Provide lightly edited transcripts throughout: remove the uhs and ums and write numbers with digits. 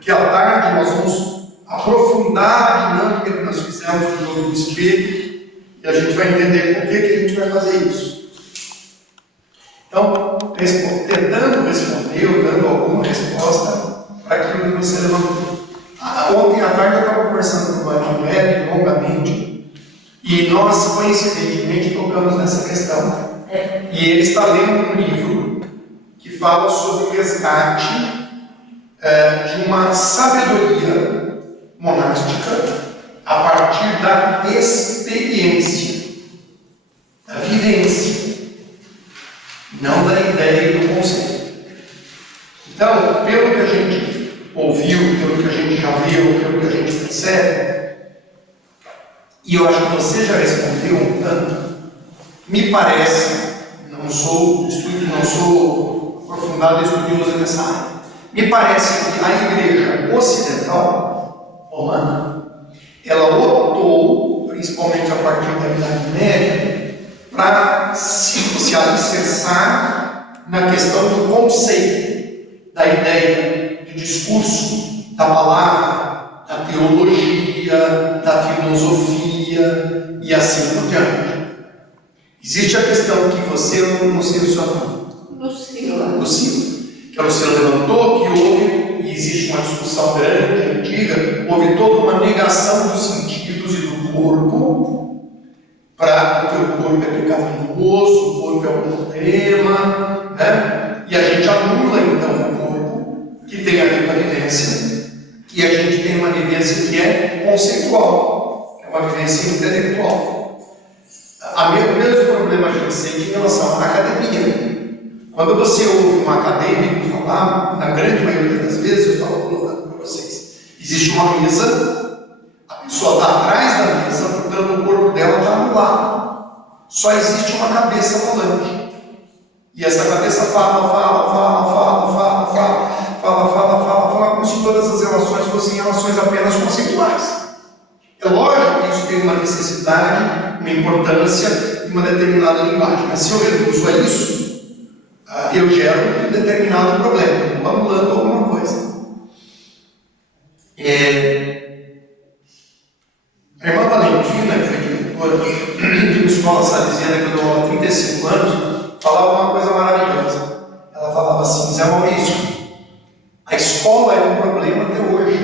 porque à tarde nós vamos aprofundar a dinâmica que nós fizemos no jogo do espelho e a gente vai entender por que a gente vai fazer isso. Então, tentando responder ou dando alguma resposta para aquilo que você levantou. Ontem à tarde eu estava conversando com o Emanuel longamente e nós, coincidentemente, tocamos nessa questão. E ele está lendo um livro que fala sobre o resgate de uma sabedoria monástica a partir da experiência, da vivência, não da ideia e do conceito. Então, pelo que a gente ouviu, pelo que a gente já viu, pelo que a gente percebe, e eu acho que você já respondeu um tanto, me parece, não sou aprofundado estudioso nessa área, me parece que a igreja ocidental, romana, ela optou, principalmente a partir da Idade Média, para se alicerçar na questão do conceito, da ideia, do discurso, da palavra, da teologia, da filosofia e assim por diante. Existe a questão que você, não sei o seu nome. Lucila. Que a Lucila levantou, que houve, e existe uma discussão grande, antiga, houve toda uma negação dos sentidos e do corpo, porque o corpo é pecaminoso, o corpo é um problema, né? E a gente anula então o corpo, que tem a ver com a vivência, e a gente tem uma vivência que é conceitual, que é uma vivência intelectual. O mesmo problema a gente sente em relação à academia. Quando você ouve um acadêmico falar, na grande maioria das vezes, eu estava colocando para vocês, existe uma mesa, a pessoa está atrás da mesa, portanto o corpo dela está no lado. Só existe uma cabeça falante. E essa cabeça fala, como se todas as relações fossem relações apenas conceituais. É lógico que isso tem uma necessidade, uma importância e uma determinada linguagem, mas se eu reduzo a isso, eu gero um determinado problema, estou anulando alguma coisa. A irmã Valentina, que foi diretora de uma escola salesiana que eu dou aula há 35 anos, falava uma coisa maravilhosa. Ela falava assim: Zé Maurício, a escola é um problema até hoje,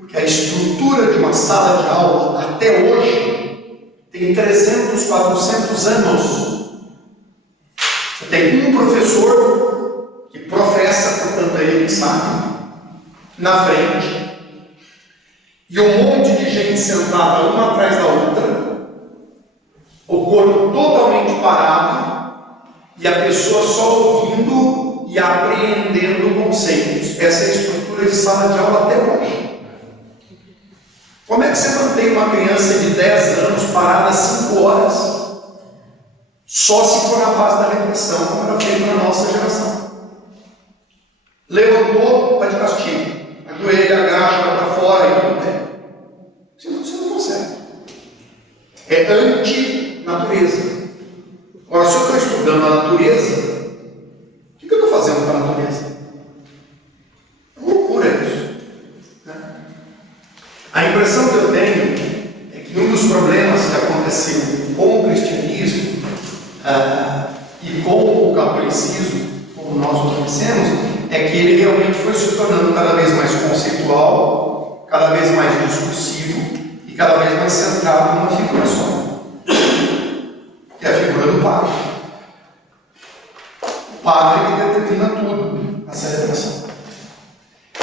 porque a estrutura de uma sala de aula até hoje tem 300, 400 anos. Você tem um professor que professa, portanto é ele que sabe, na frente, e um monte de gente sentada uma atrás da outra, o corpo totalmente parado, e a pessoa só ouvindo e apreendendo conceitos. Essa é a estrutura de sala de aula até hoje. Como é que você mantém uma criança de 10 anos parada 5 horas? Só se for na base da repressão, como era feito na nossa geração. Levantou, está de castigo. Ajoelha, agacha, vai para fora e tudo bem. Você não consegue. É anti-natureza. Agora, se eu estou estudando a natureza, o que eu estou fazendo com a natureza? É uma loucura isso. Né? A impressão que eu tenho é que um dos problemas que aconteceu com o cristianismo e com o catolicismo, como nós o conhecemos, é que ele realmente foi se tornando cada vez mais conceitual, cada vez mais discursivo e cada vez mais centrado numa figura só, que é a figura do padre. O padre que determina tudo na celebração.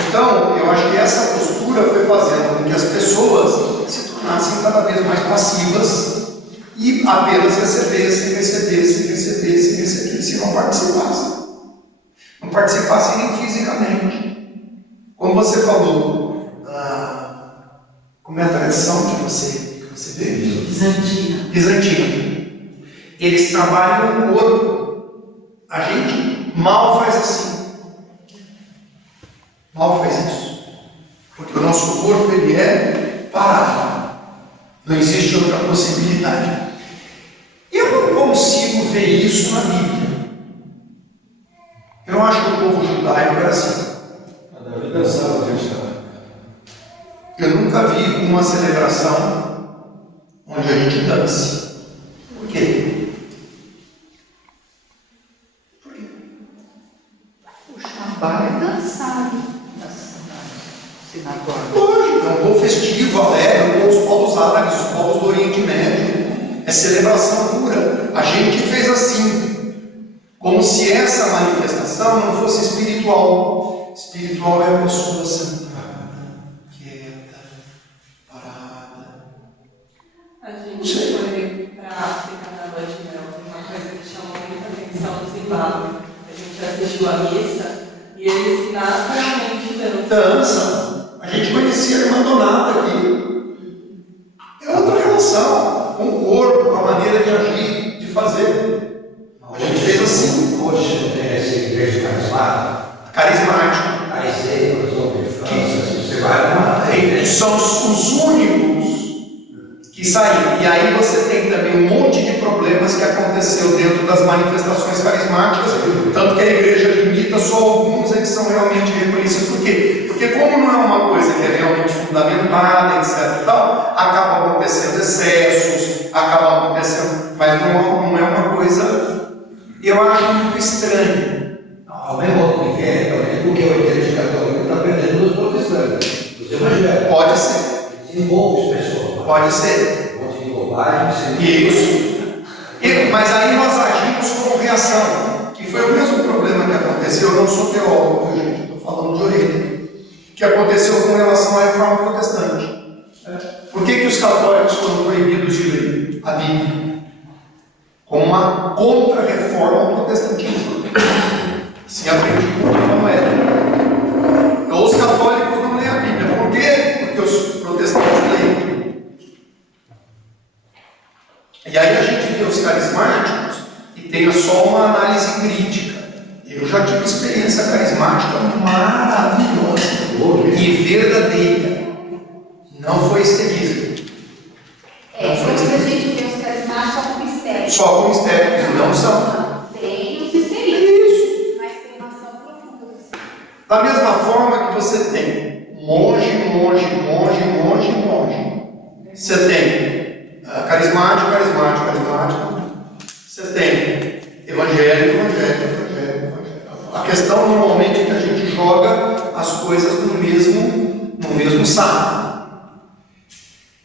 Então, eu acho que essa postura foi fazendo com que as pessoas se tornassem cada vez mais passivas e apenas recebessem e não participassem. Não participassem nem fisicamente. Como você falou, como é a tradição que você vê? Bizantina. Eles trabalham no corpo. A gente mal faz assim. Mal faz isso. Porque o nosso corpo ele é parado. Não existe outra possibilidade. Eu não consigo ver isso na Bíblia. Eu não acho que o povo judaico era assim. Davi dançava, nunca vi uma celebração onde a gente dance. Por quê? Por quê? O Shabbat é dançado na sinagoga. Hoje, é um povo festivo, alegre, como os povos árabes, os povos do Oriente Médio. É celebração pura. A gente fez assim, como se essa manifestação não fosse espiritual. Espiritual é a pessoa sentada, quieta, parada. A gente foi para a África na lua de mel, uma coisa que chamou muita atenção no Zimbábue. A gente assistiu a missa e eles naturalmente Dança. A gente conhecia a irmã Donata aqui. É outra relação com o corpo, com a maneira de agir, de fazer. A gente fez assim. Hoje tem essa igreja carismática. Carismático. Aí por exemplo, em França, você vai numa igreja. São os únicos que saíram. E aí você tem também um monte de problemas que aconteceu dentro das manifestações carismáticas, tanto que a igreja limita só alguns que são realmente reconhecidos. Por quê? Porque como não é uma coisa que é realmente fundamentada, etc. e tal, acaba acontecendo excessos, acaba acontecendo, mas não é uma coisa, eu acho muito estranho. Ao mesmo tempo que é, também porque a igreja católica está perdendo os protestantes, os evangélicos. Pode ser. Desenvolve as pessoas. Pode ser. Um monte de bobagem. Isso. Mas aí nós agimos como reação, que foi o mesmo problema que aconteceu. Eu não sou teólogo, viu, gente? Estou falando de orelha. Que aconteceu com relação à reforma protestante. Por que os católicos foram proibidos de ler a Bíblia? Como uma contra-reforma ao protestantismo. Se aprendi com como era. Então os católicos não leem a Bíblia. Por quê? Porque os protestantes leem. E aí a gente vê os carismáticos e tem só uma análise crítica. Eu já tive experiência carismática maravilhosa e verdadeira. Não foi esterismo. Quando a gente vê os carismáticos como mistérios. Só como mistérios, não são. Tem os mistérios. Isso. Mas tem uma ação profunda do Senhor. Da mesma forma que você tem monge. Você tem carismático. Você tem evangélico. A questão normalmente é que a gente joga as coisas no mesmo saco.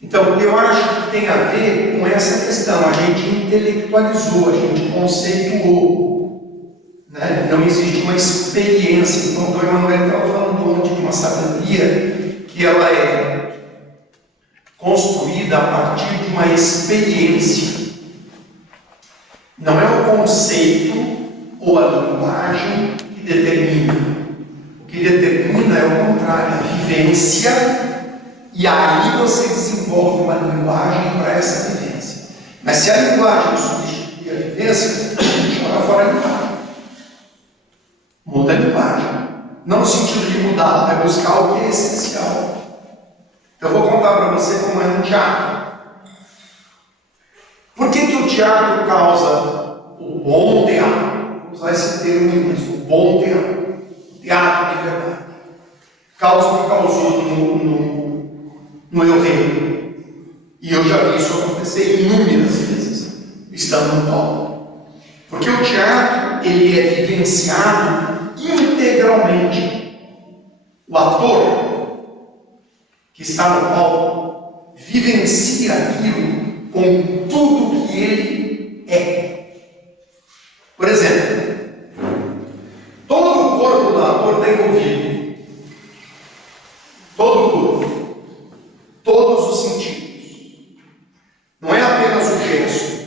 Então, eu acho que tem a ver com essa questão. A gente intelectualizou, a gente conceituou. Né? Não existe uma experiência. Então, o Dom Emanuel estava falando ontem de uma sabedoria que ela é construída a partir de uma experiência. Não é o conceito ou a linguagem que determina. O que determina é o contrário, a vivência. E aí você desenvolve uma linguagem para essa vivência. Mas se a linguagem substituir a vivência, a gente joga fora a linguagem. Muda a linguagem. Não no sentido de mudar, vai buscar o que é essencial. Então eu vou contar para você como é no teatro. Por que o teatro causa o bom teatro? Vou usar esse termo mesmo, o bom teatro. O teatro de verdade. Causa o que causou no Eu Reino. E eu já vi isso acontecer inúmeras vezes, estando no palco. Porque o teatro, ele é vivenciado integralmente. O ator que está no palco vivencia aquilo com tudo que ele é. Por exemplo, todo o corpo do ator está envolvido. Todo o corpo. Todos os sentidos. Não é apenas o gesto,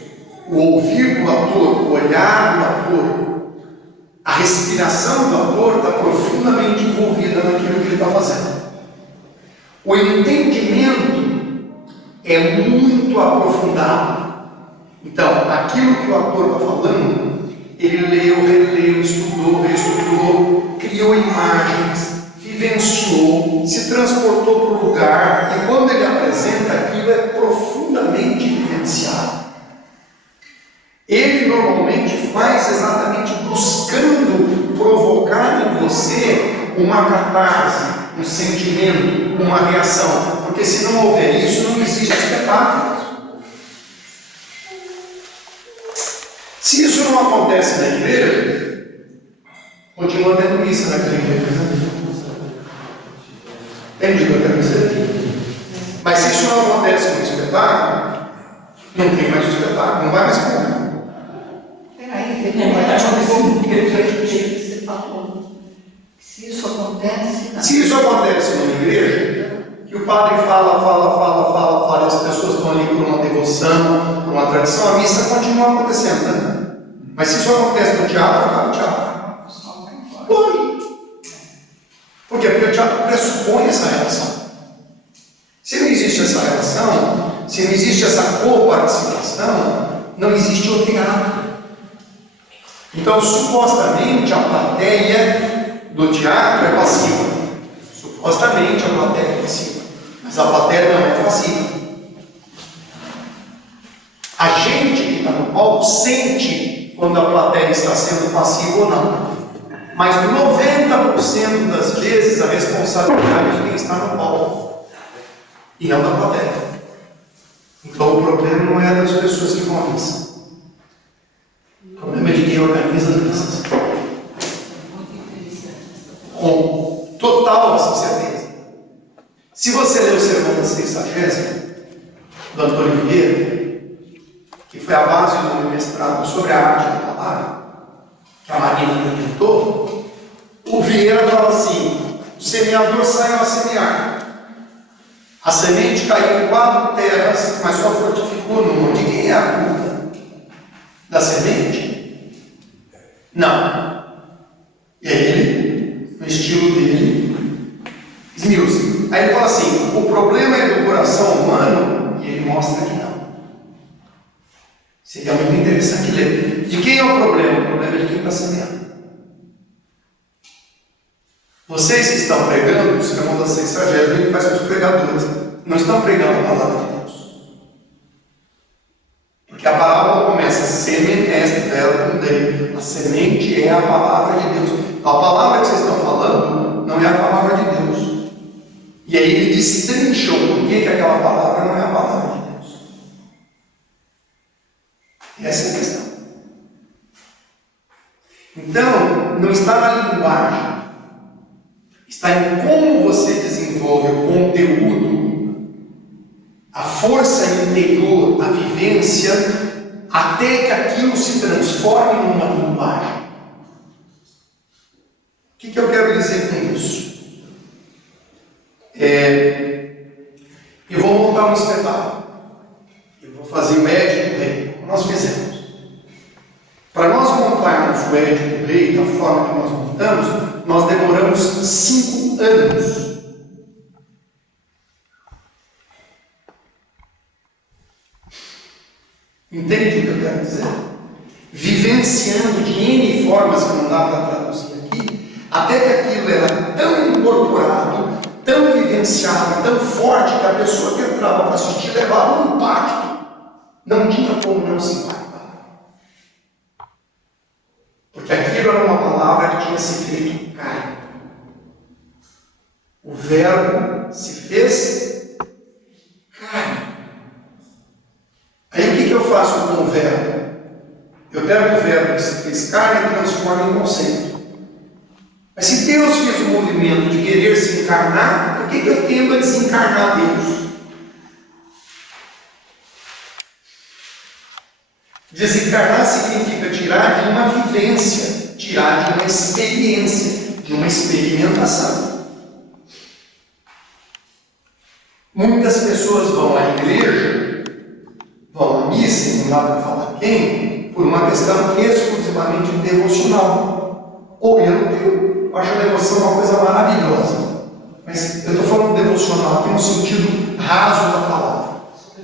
o ouvir do ator, o olhar do ator, a respiração do ator está profundamente envolvida naquilo que ele está fazendo. O entendimento é muito aprofundado. Então, aquilo que o ator está falando, ele leu, releu, estudou, reestudou, criou imagens, vivenciou, se transportou para o lugar, e quando ele apresenta aquilo é profundamente vivenciado. Ele normalmente faz exatamente buscando provocar em você uma catarse, um sentimento, uma reação. Porque se não houver isso, não existe espetáculo. Se isso não acontece na igreja, continua tendo missa naquela igreja. Entende o que eu quero dizer? Mas se isso não acontece no espetáculo, não tem mais espetáculo, não vai mais comer. Peraí, você falou. Se isso acontece, não. Se isso acontece numa igreja, que o padre fala, e as pessoas estão ali por uma devoção, por uma tradição, a missa continua acontecendo, né? Mas se isso acontece no teatro, acaba o teatro. Pode. Por quê? Porque o teatro pressupõe essa relação. Se não existe essa relação, se não existe essa coparticipação, não existe o teatro. Então, supostamente, a plateia do teatro é passiva. Supostamente, a plateia é passiva. Mas a plateia não é passiva. A gente que está no palco sente quando a plateia está sendo passiva ou não. Mas 90% das vezes a responsabilidade de quem está no palco e não da plateia. Então o problema não é das pessoas que vão à missa. O problema é de quem organiza as missas. Com total certeza. Se você ler o sermão da 60ª, do Antônio Vieira, que foi a base do meu mestrado sobre a arte da palavra, que a Marina apresentou, o Vieira fala assim: o semeador saiu a semear. A semente caiu em 4 terras, mas só frutificou numa. De quem é a culpa? Da semente? Não. E aí ele, no estilo dele, esmiuça. Aí ele fala assim: o problema é do coração humano, e ele mostra que não. Seria muito interessante ler. De quem é o problema? O problema é de quem está semeando. Vocês que estão pregando, o sermão da 60ª, ele faz com os pregadores, não estão pregando a palavra de Deus. Porque a parábola começa: semen est verbum Dei. A semente é a palavra de Deus. A palavra que vocês estão falando não é a palavra de Deus. E aí ele destrincha o porquê que aquela palavra não é a palavra de Deus. E essa é a questão. Então, não está na linguagem. Está em como você desenvolve o conteúdo, a força interior, a vivência, até que aquilo se transforme numa linguagem. O que eu quero dizer com isso? Eu vou montar um espetáculo. Eu vou fazer o Édipo Rei, como nós fizemos. Para nós montarmos o Édipo Rei da forma que nós montamos, nós demoramos 5 anos. Entende o que eu quero dizer? Vivenciando de N formas que não dá para traduzir aqui, até que aquilo era tão incorporado, tão vivenciado, tão forte, que a pessoa que entrava para assistir levava um impacto. Não tinha como não se impactar. Porque aquilo era uma palavra que tinha se feito carne. O verbo se fez carne. Aí o que eu faço com o verbo? Eu pego o verbo que se fez carne e transformo em conceito. Mas se Deus fez o movimento de querer se encarnar, por que eu tendo a desencarnar Deus? Desencarnar significa tirar de uma vivência, tirar de uma experiência, de uma experimentação. Muitas pessoas vão à igreja, vão à missa, não dá para falar quem, por uma questão exclusivamente devocional. Ou eu acho a devoção uma coisa maravilhosa, mas eu estou falando devocional aqui no sentido raso da palavra,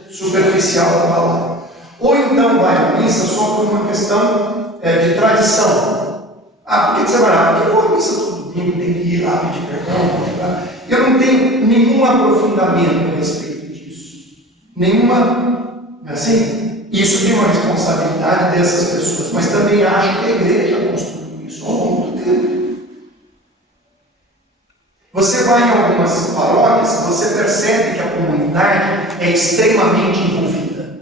superficial da palavra. Ou então vai à missa só por uma questão de tradição. Por que você vai lá? Porque eu vou à missa todo domingo, tem que ir lá pedir perdão. Eu não tenho nenhum aprofundamento a respeito disso. Assim, isso tem uma responsabilidade dessas pessoas, mas também acho que a igreja construiu isso ao longo do tempo. Você vai em algumas paróquias, você percebe que a comunidade é extremamente envolvida.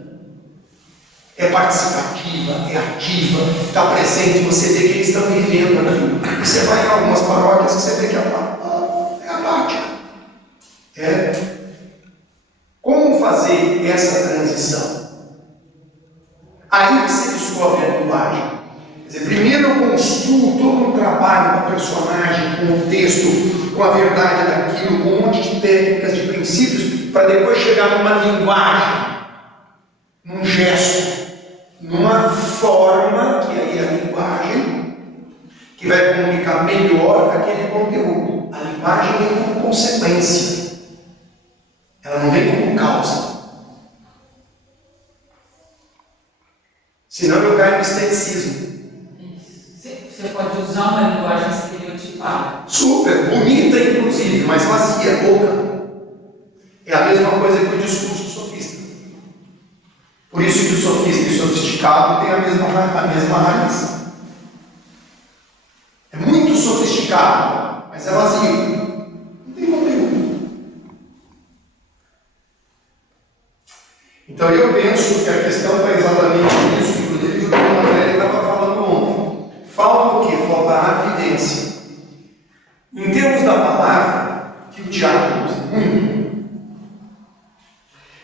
É participativa, é ativa, está presente, você vê que eles estão vivendo aqui. Você vai em algumas paróquias que você vê que é apática. Como fazer essa transição? Aí você descobre a linguagem. Quer dizer, primeiro eu construo todo um trabalho com a personagem, com o texto, com a verdade daquilo, com um monte de técnicas, de princípios, para depois chegar numa linguagem, num gesto, numa forma, que aí é a linguagem, que vai comunicar melhor aquele conteúdo. A linguagem vem como consequência, ela não vem como causa. Senão eu caio no esteticismo. Você pode usar uma linguagem estereotipada. Super, bonita inclusive, mas vazia, boca. É a mesma coisa que o discurso sofista. Por isso que o sofista e o sofisticado têm a mesma raiz. É muito sofisticado, mas é vazio. Não tem conteúdo. Então eu penso que a questão está exatamente nisso, inclusive o que o André estava falando ontem. Falta o quê? Falta a vivência. Em termos da palavra, que o Tiago usa muito,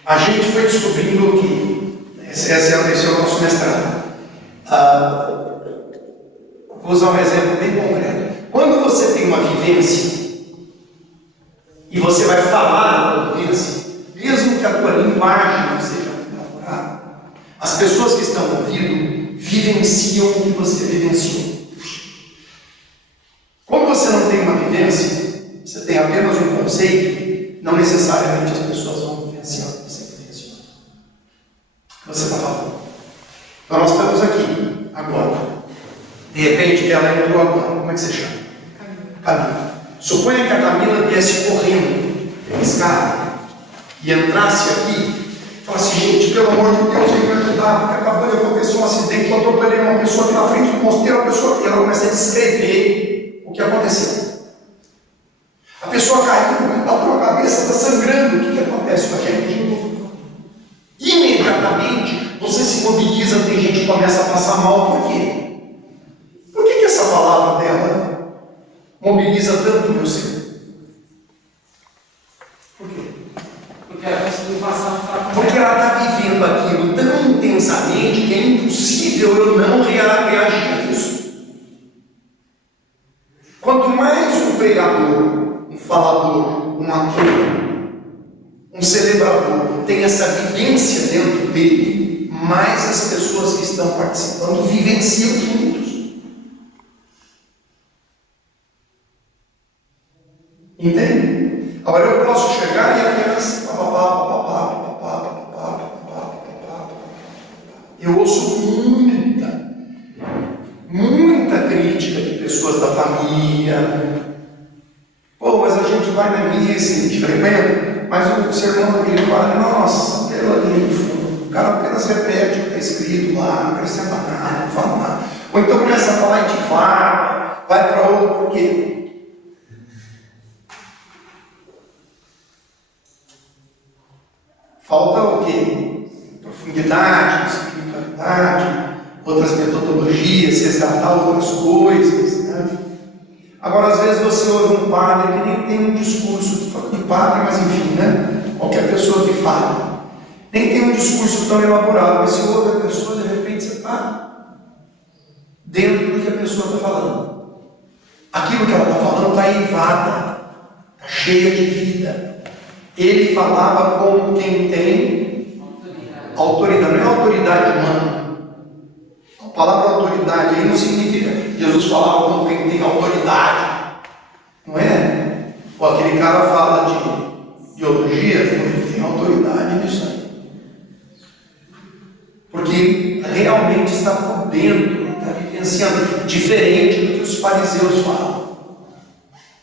a gente foi descobrindo que esse é o nosso mestrado. Vou usar um exemplo bem concreto. Quando você tem uma vivência e você vai falar da vivência, mesmo que a tua linguagem não seja elaborada, as pessoas que estão ouvindo vivenciam o que você vivenciou. Quando você não tem uma vivência, você tem apenas um conceito, não necessariamente as pessoas vão vivenciar o que você vivenciou. O que você está falando? Então nós estamos aqui, agora. De repente ela entrou agora. Como é que você chama? Camila. Suponha que a Camila viesse correndo pela escada e entrasse aqui e falasse, gente, pelo amor de Deus, vem me ajudar, porque acabou de acontecer um acidente, eu atropelei uma pessoa aqui na frente do mosteiro, e ela começa a descrever o que aconteceu. A pessoa caiu, bateu a cabeça, está sangrando. O que acontece com a gente? Imediatamente você se mobiliza, tem gente que começa a passar mal. Por quê? Por que essa palavra dela mobiliza tanto o meu ser? Por quê? Porque ela conseguiu passar um fato. Porque ela está vivendo aquilo tão intensamente que é impossível eu não reagir a isso. Quanto mais um pregador, um falador, um ator, um celebrador tem essa vivência dentro dele, mais as pessoas que estão participando vivenciam juntos. Entende? Agora eu posso chegar e apenas eu ouço muita crítica de pessoas da família. Pô, mas a gente vai na missa, a gente frequenta, mas o sermão daquele padre, nossa, pela linha do fundo, o cara apenas repete o que está escrito lá, não acrescenta nada, não fala nada. Ou então começa a falar de farra, vai para outro, por quê? Falta o quê? Profundidade, espiritualidade, outras metodologias, resgatar outras coisas, né? Agora, às vezes você ouve um padre que nem tem um discurso de padre, mas enfim, né? Qualquer pessoa que fala, nem tem um discurso tão elaborado, mas se ouve a pessoa, de repente você está dentro do que a pessoa está falando. Aquilo que ela está falando está eivada, está cheia de vida. Ele falava como quem tem autoridade, não é autoridade humana. A palavra autoridade aí não significa Jesus falava como quem tem autoridade. Não é? Ou aquele cara fala de biologia, ele tem autoridade nisso aí. Porque realmente está por dentro, está vivenciando, diferente do que os fariseus falam.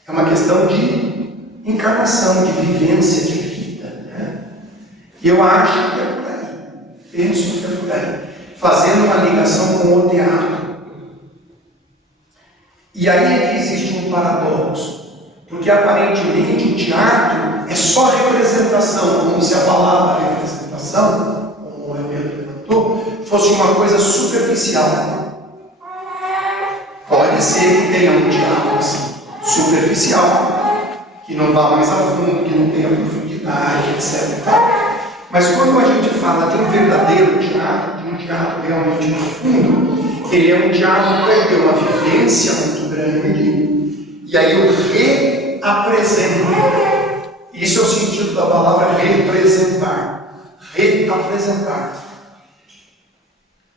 É uma questão de encarnação, de vivência de vida, né? E eu acho que é por aí, penso que é por aí, fazendo uma ligação com o teatro. E aí é que existe um paradoxo, Porque aparentemente o teatro é só representação, como se a palavra representação, como o Eberto levantou, fosse uma coisa superficial. Pode ser que tenha um teatro assim, superficial, que não vá mais a fundo, que não tenha profundidade, etc. Mas quando a gente fala de um verdadeiro teatro, de um teatro realmente profundo, ele é um teatro que vai ter uma vivência muito grande, e aí o reapresenta. Isso é o sentido da palavra representar. Reapresentar.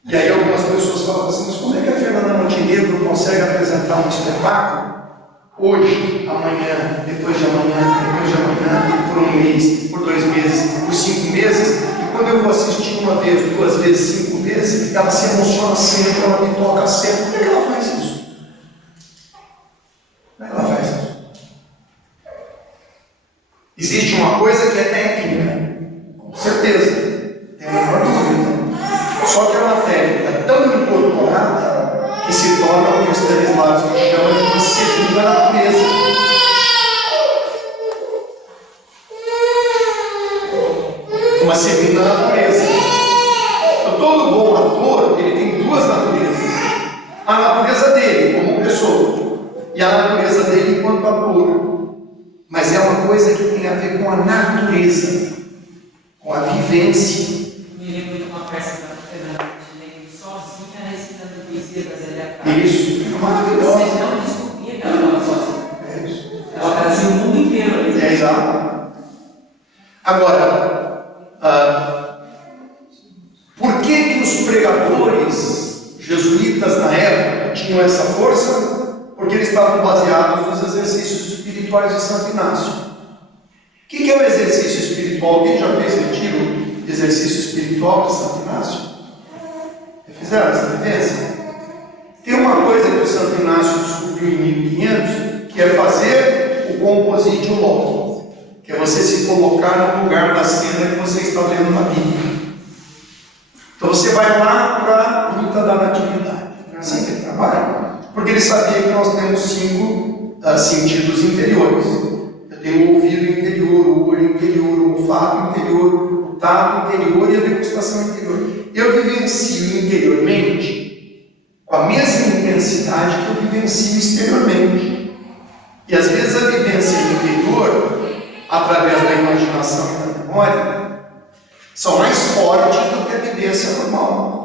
E aí algumas pessoas falam assim, mas como é que a Fernanda Montenegro consegue apresentar um espetáculo hoje, amanhã, depois de amanhã, por um mês, por 2 meses, por 5 meses, e quando eu vou assistir uma vez, 2 vezes, 5 vezes, ela se emociona sempre, ela me toca sempre. Como é que ela faz isso? Como é que ela faz isso? Existe uma coisa que é técnica, com certeza, tem uma dúvida. Só que é uma técnica tão incorporada que se torna o que o Stanislavski chama de uma segunda natureza. Uma segunda natureza. Então, todo bom ator, ele tem 2 naturezas. A natureza dele, como pessoa, e a natureza dele enquanto ator. Mas é uma coisa que tem a ver com a natureza, com a vivência. Me lembro de uma peça da Fernanda Montenegro sozinha recitando poesia da Zélia Clara. Isso, é maravilhoso. Você não descobria que ela estava sozinha. É isso. Ela trazia o mundo inteiro ali. É exato. Agora, por que os pregadores jesuítas na época tinham essa força? Porque eles estavam baseados nos exercícios espirituais de Santo Inácio. O que é o exercício espiritual? Alguém já fez retiro de exercício espiritual de Santo Inácio? Já fizeram essa vivência? Tem uma coisa que o Santo Inácio descobriu em 1500, que é fazer o compositio loco, que é você se colocar no lugar da cena que você está lendo na Bíblia. Então você vai lá para a gruta da natividade. É assim que ele trabalha. Porque ele sabia que nós temos 5 sentidos interiores. Eu tenho o ouvido interior, o olho interior, o olfato interior, o tato interior e a degustação interior. Eu vivencio interiormente com a mesma intensidade que eu vivencio exteriormente. E às vezes a vivência interior, através da imaginação e da memória, são mais fortes do que a vivência normal.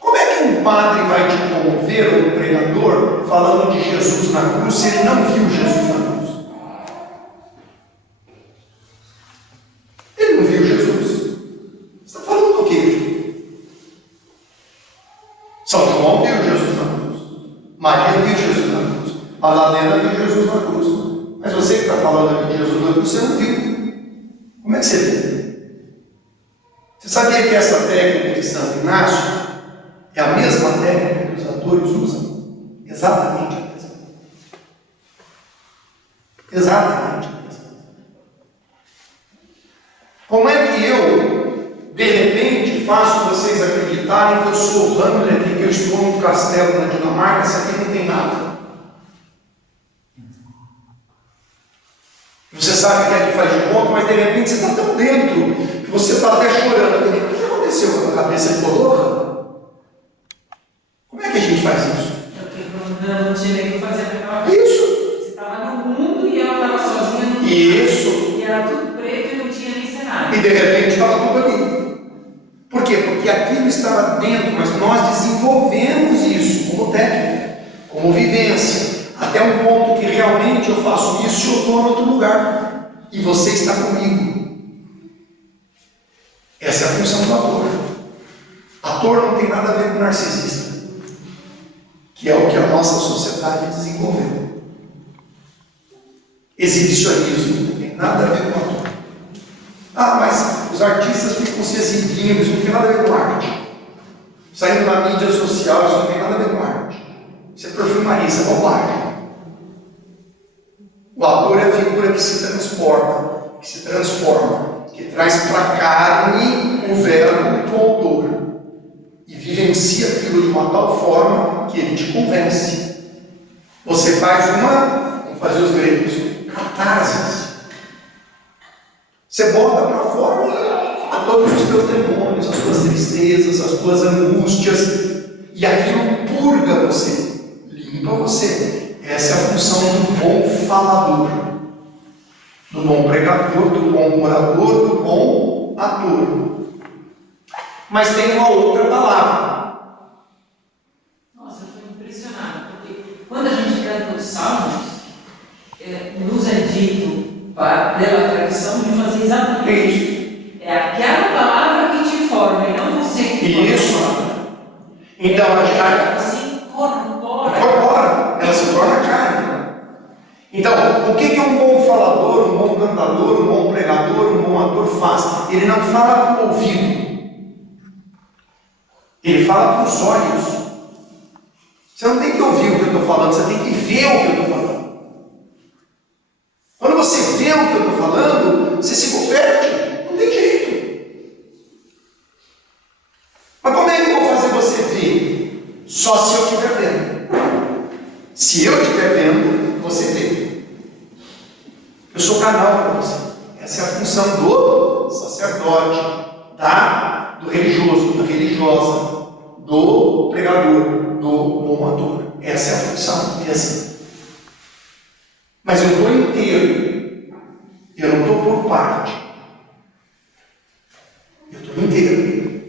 Como é que um padre vai te comover, ou um pregador, falando de Jesus na cruz, se ele não viu Jesus na cruz? Ele não viu Jesus. Você está falando do quê? São João viu Jesus na cruz. Maria viu Jesus na cruz. A Madalena viu Jesus na cruz. Mas você que está falando de Jesus na cruz, você não viu. Como é que você viu? Você sabia que essa técnica de Santo Inácio é a mesma técnica que os atores usam? Exatamente a mesma. Exatamente a mesma. Como é que eu, de repente, faço vocês acreditarem que eu sou o Hamlet e que eu estou num castelo na Dinamarca, se aqui não tem nada? Você sabe que é de faz de conta, mas de repente você está tão dentro que você está até chorando. O que aconteceu com a cabeça? Ficou louca? Como é que a gente faz isso? É o que a Fernanda Montenegro fazia aquela coisa. Isso! Você estava no mundo e ela estava sozinha no mundo. Isso! E era tudo preto e não tinha nem cenário. E de repente estava tudo ali. Por quê? Porque aquilo estava dentro, mas nós desenvolvemos isso como técnica, como vivência. Até um ponto que realmente eu faço isso e eu estou em outro lugar. E você está comigo. Essa é a função do ator. Ator não tem nada a ver com narcisista, que é o que a nossa sociedade desenvolveu. Exibicionismo não tem nada a ver com ator. Ah, mas os artistas ficam se exibindo, isso não tem nada a ver com arte. Saindo na mídia social, isso não tem nada a ver com arte. Isso é perfumaria, isso é bobagem. O ator é a figura que se transporta, que se transforma, que traz para a carne o verbo do autor e vivencia aquilo de uma tal forma que ele te convence. Você faz uma fazer os gregos, catarses. Você bota para fora a todos os teus demônios, as tuas tristezas, as tuas angústias, e aquilo purga você, limpa você. Essa é a função do bom falador, do bom pregador, do bom orador, do bom ator. Mas tem uma outra palavra. Nossa, eu estou impressionada, porque quando a gente canta os salmos, nos é dito, pela tradição, de fazer exatamente isso. É aquela palavra que te forma, e não você que forma. Isso. Então, Você incorpora. ela se torna carne. Então, o que um bom falador, um bom cantador, um bom pregador, um bom ator faz? Ele não fala com o ouvido. Ele fala com os olhos. Você não tem que ouvir o que eu estou falando, você tem que ver o que eu estou falando. Quando você vê o que eu estou falando, você se converte. Não tem jeito. Mas como é que eu vou fazer você ver? Só se eu estiver vendo. Se eu estiver vendo, você vê. Eu sou canal para você. Essa é a função do sacerdote, do religioso, da religiosa, do pregador, do bom ator. Essa é a função mesmo. Mas eu estou inteiro. Eu não estou por parte. Eu estou inteiro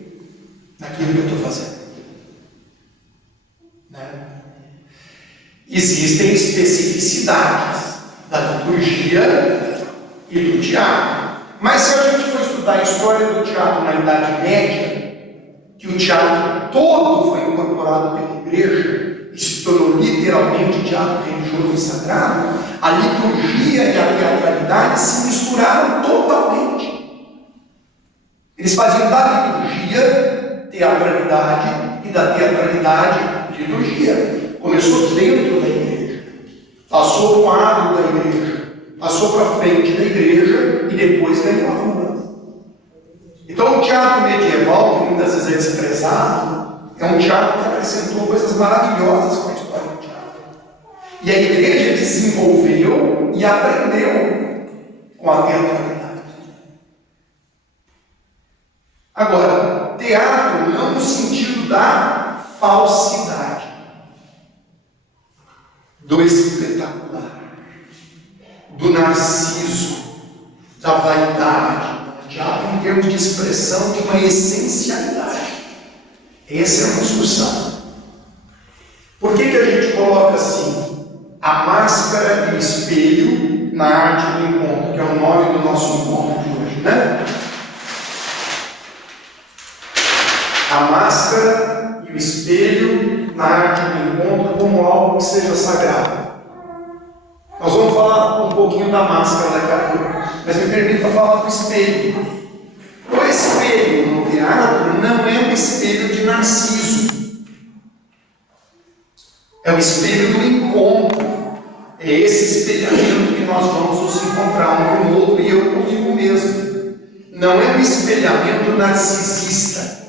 naquilo que eu estou fazendo. Né? Existem especificidades da liturgia e do teatro. Mas se a gente for estudar a história do teatro na Idade Média, que o teatro todo foi incorporado pela igreja e se tornou literalmente teatro religioso e sagrado, a liturgia e a teatralidade se misturaram totalmente. Eles faziam da liturgia teatralidade e da teatralidade liturgia. Começou dentro da igreja, passou para o quadro da igreja, passou para frente da igreja e depois ganhou a rua. Então o teatro medieval, que muitas vezes é desprezado, é um teatro que acrescentou coisas maravilhosas com a história do teatro. E a igreja desenvolveu e aprendeu com a teatralidade. Agora, teatro não no sentido da falsidade, do espetacular, do narciso, da vaidade. Teatro em termos de expressão de uma essencialidade. Essa é a discussão. Por que a gente coloca assim a máscara e o espelho na arte do encontro, que é o nome do nosso encontro de hoje, né? A máscara e o espelho na arte do encontro como algo que seja sagrado. Nós vamos falar um pouquinho da máscara daqui a pouco, mas me permita falar do espelho. O espelho no teatro não é um espelho de Narciso. É o espelho do encontro. É esse espelhamento que nós vamos nos encontrar um com o outro e eu comigo mesmo. Não é um espelhamento narcisista.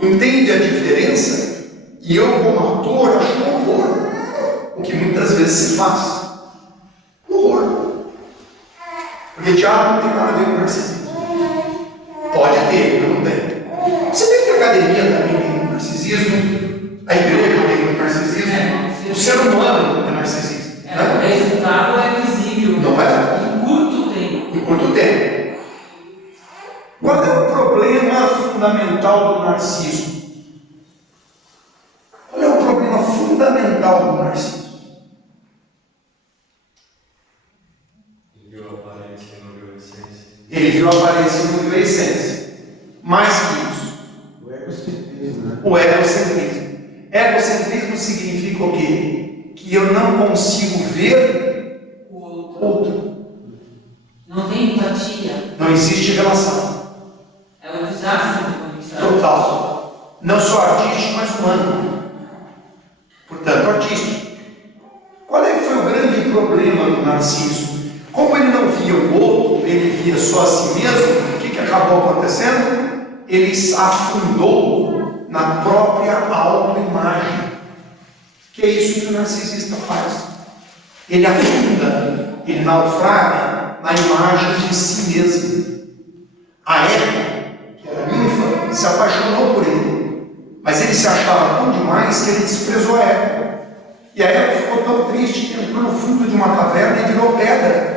Entende a diferença? E eu, como ator, acho um horror. O que muitas vezes se faz. Horror. Porque teatro não tem nada a ver com narcisismo. Pode ter, mas não tem. Se bem que a academia também tem narcisismo, a igreja tem narcisismo, o ser humano é narcisista. O resultado é visível. Não é? Em curto tempo. Em curto tempo. Qual é o problema fundamental do narciso? Qual é o problema fundamental do narciso? Ele viu a aparência e não viu a essência. Mais que isso. O egocentrismo, né? O egocentrismo. Egocentrismo significa o quê? Que eu não consigo ver O outro. outro. Não tem empatia. Não existe relação. É o desastre de conexão. Total. Não só artístico, mas humano. Portanto, artístico. Qual é que foi o grande problema do Narciso? Como ele não via o outro, ele via só a si mesmo, o que acabou acontecendo? Ele afundou na própria autoimagem. Que é isso que o narcisista faz. ele afunda, ele naufraga na imagem de si mesmo. A Eco, que era ninfa, se apaixonou por ele, mas ele se achava tão demais que ele desprezou a Eco. E a Eco ficou tão triste que entrou no fundo de uma caverna e virou pedra.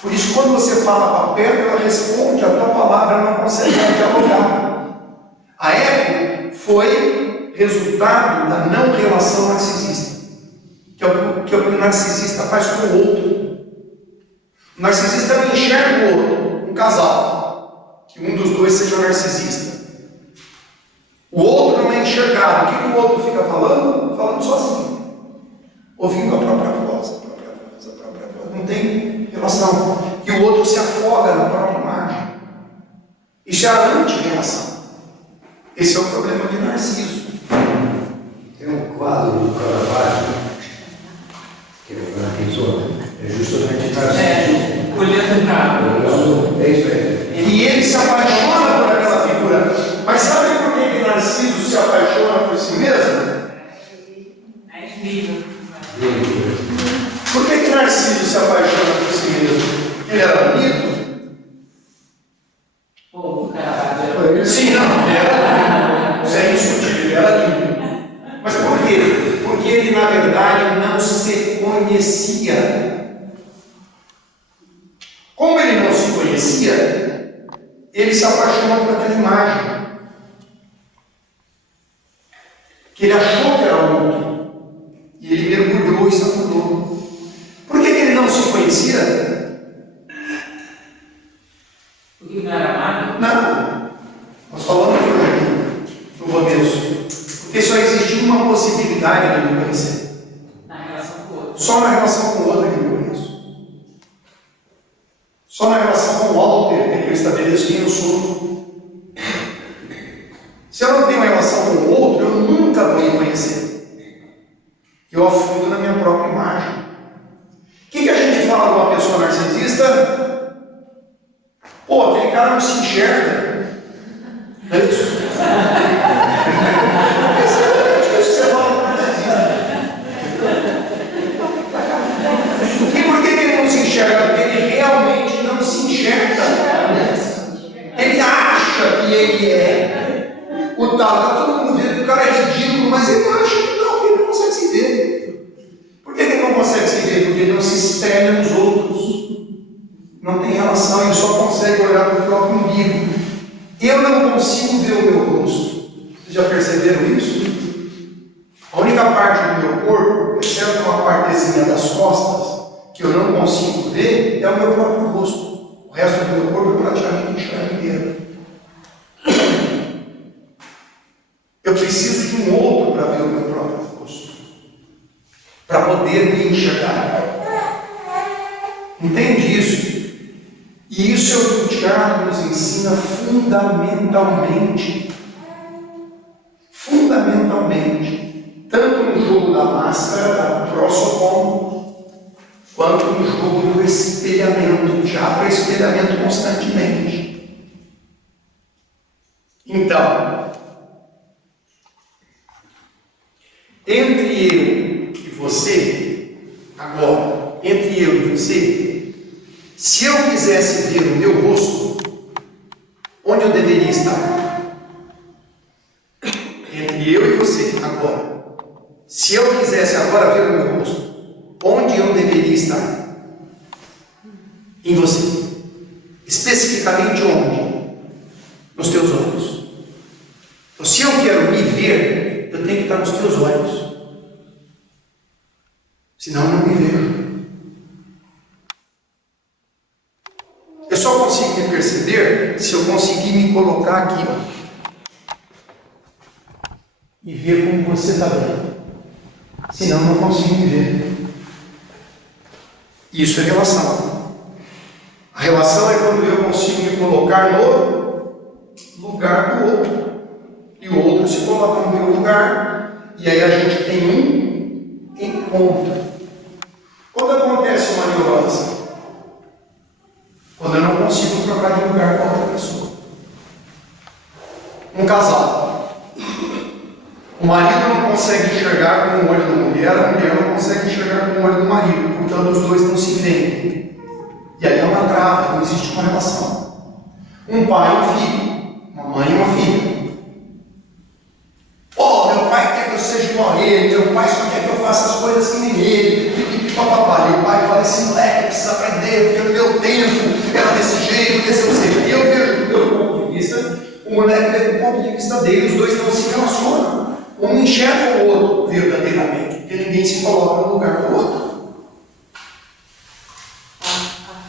Por isso, quando você fala com a pedra, ela responde, a tua palavra não consegue dialogar. A Eco foi resultado da não relação narcisista, que é o que o narcisista faz com o outro. O narcisista não enxerga o outro, um casal, que um dos dois seja narcisista. O outro não é enxergado. O que o outro fica falando? Falando sozinho, ouvindo a própria voz, a própria voz, a própria voz. Não tem relação. E o outro se afoga na própria imagem. Isso é a anti-relação. Esse é o problema de Narciso. Tem um quadro do Caravaggio, que é justamente Narciso. Olhando para É isso aí. E ele se apaixona por aquela figura. Mas sabe por que Narciso se apaixona por si mesmo? É incrível. Por que Narciso se apaixona por si mesmo? Ele era bonito? Pô, o Caravaggio. Sim, não, ele era lindo. Isso é indiscutível, ele era lindo. Mas por quê? Porque ele, na verdade, não se conhecia. Como ele não se conhecia, ele se apaixonou por aquela imagem. Que ele achou que era outro. E ele mergulhou e se afundou. Por que ele não se conhecia? Porque não era amado? Não. Nós falamos hoje no começo. Porque só existia uma possibilidade de me conhecer. Na relação com o outro. Só na relação com o outro que eu me conheço. Só na relação com o Walter que eu estabeleço quem eu sou. Se eu não tenho uma relação com o outro, eu nunca vou me conhecer. Eu afundo na minha própria imagem. O que a gente fala de uma pessoa narcisista? Pô, aquele cara não se enxerga. Não é isso? É exatamente isso que você fala do narcisista. E por que ele não se enxerga? Porque ele realmente não se enxerga. Ele acha que ele é o tal. Está todo mundo vendo que o cara é ridículo, mas ele acha que não, que ele não consegue se ver. Por que ele não consegue se ver? Porque ele não se espelha nos outros. Não tem relação, ele só consegue olhar para o próprio umbigo. Eu não consigo ver o meu rosto. Vocês já perceberam isso? A única parte do meu corpo, exceto uma partezinha das costas, que eu não consigo ver, é o meu próprio rosto. O resto do meu corpo é praticamente enxerga inteiro. Eu preciso de um outro para ver o meu próprio rosto, para poder me enxergar. Entende isso? E isso é o que o Tiago nos ensina fundamentalmente. Fundamentalmente. Tanto no jogo da máscara, da prosopon, quanto no jogo do espelhamento. O Tiago é espelhamento constantemente. Então, entre eu e você, agora, entre eu e você, se eu quisesse ver o meu rosto, onde eu deveria estar? Entre eu e você, agora. Se eu quisesse agora ver o meu rosto, onde eu deveria estar? Em você. Especificamente onde? Nos teus olhos. Então, se eu quero me ver, eu tenho que estar nos teus olhos. Senão eu não me vejo. Eu só consigo me perceber se eu conseguir me colocar aqui, ó, e ver como você está vendo. Senão eu não consigo me ver. Isso é relação. A relação é quando eu consigo me colocar no lugar do outro. E o outro se coloca no meu lugar. E aí a gente tem um encontro. Quando acontece uma neurose? Quando eu não consigo trocar de lugar com outra pessoa. Um casal. O marido não consegue enxergar com o olho da mulher, a mulher não consegue enxergar com o olho do marido, portanto os dois não se veem. E aí é uma trava, não existe uma relação. Um pai e um filho, uma mãe e uma filha. Pô, meu pai quer que eu seja igual a ele, meu pai só quer que eu faça as coisas que nem ele, papapá. E o pai fala, esse moleque precisa aprender, porque no meu tempo era desse jeito, desse ou seja. E eu vejo do meu ponto de vista, o moleque vê do ponto de vista dele, os dois não se relacionam. Um enxerga o outro verdadeiramente, porque ninguém se coloca no lugar do outro. A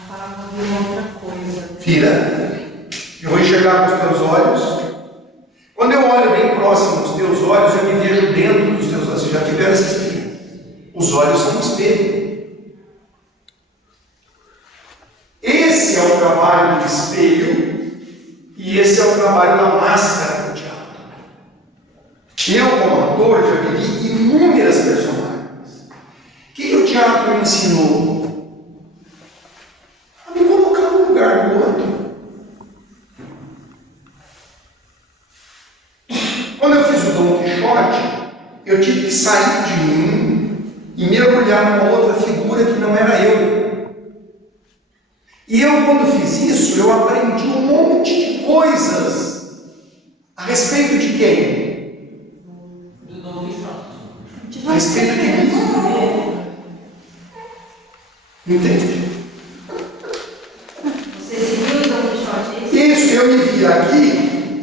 fala vira outra coisa. Vira, eu vou enxergar com os teus olhos. Quando eu olho bem próximo dos teus olhos, eu me vejo dentro dos teus olhos. Vocês já tiveram essa experiência? Os olhos são um espelho. Esse é o trabalho do espelho e esse é o trabalho da máscara do teatro. Eu, como ator, já vivi inúmeras personagens. O que o teatro me ensinou? A me colocar no lugar do outro. Quando eu fiz o Dom Quixote, eu tive que sair de mim e mergulhar numa outra figura que não era eu. E eu, quando fiz isso, eu aprendi um monte de coisas a respeito de quem? Do Dom Quixote. A respeito de mim. Entende? Você se viu em Dom Quixote? Isso, eu me vi aqui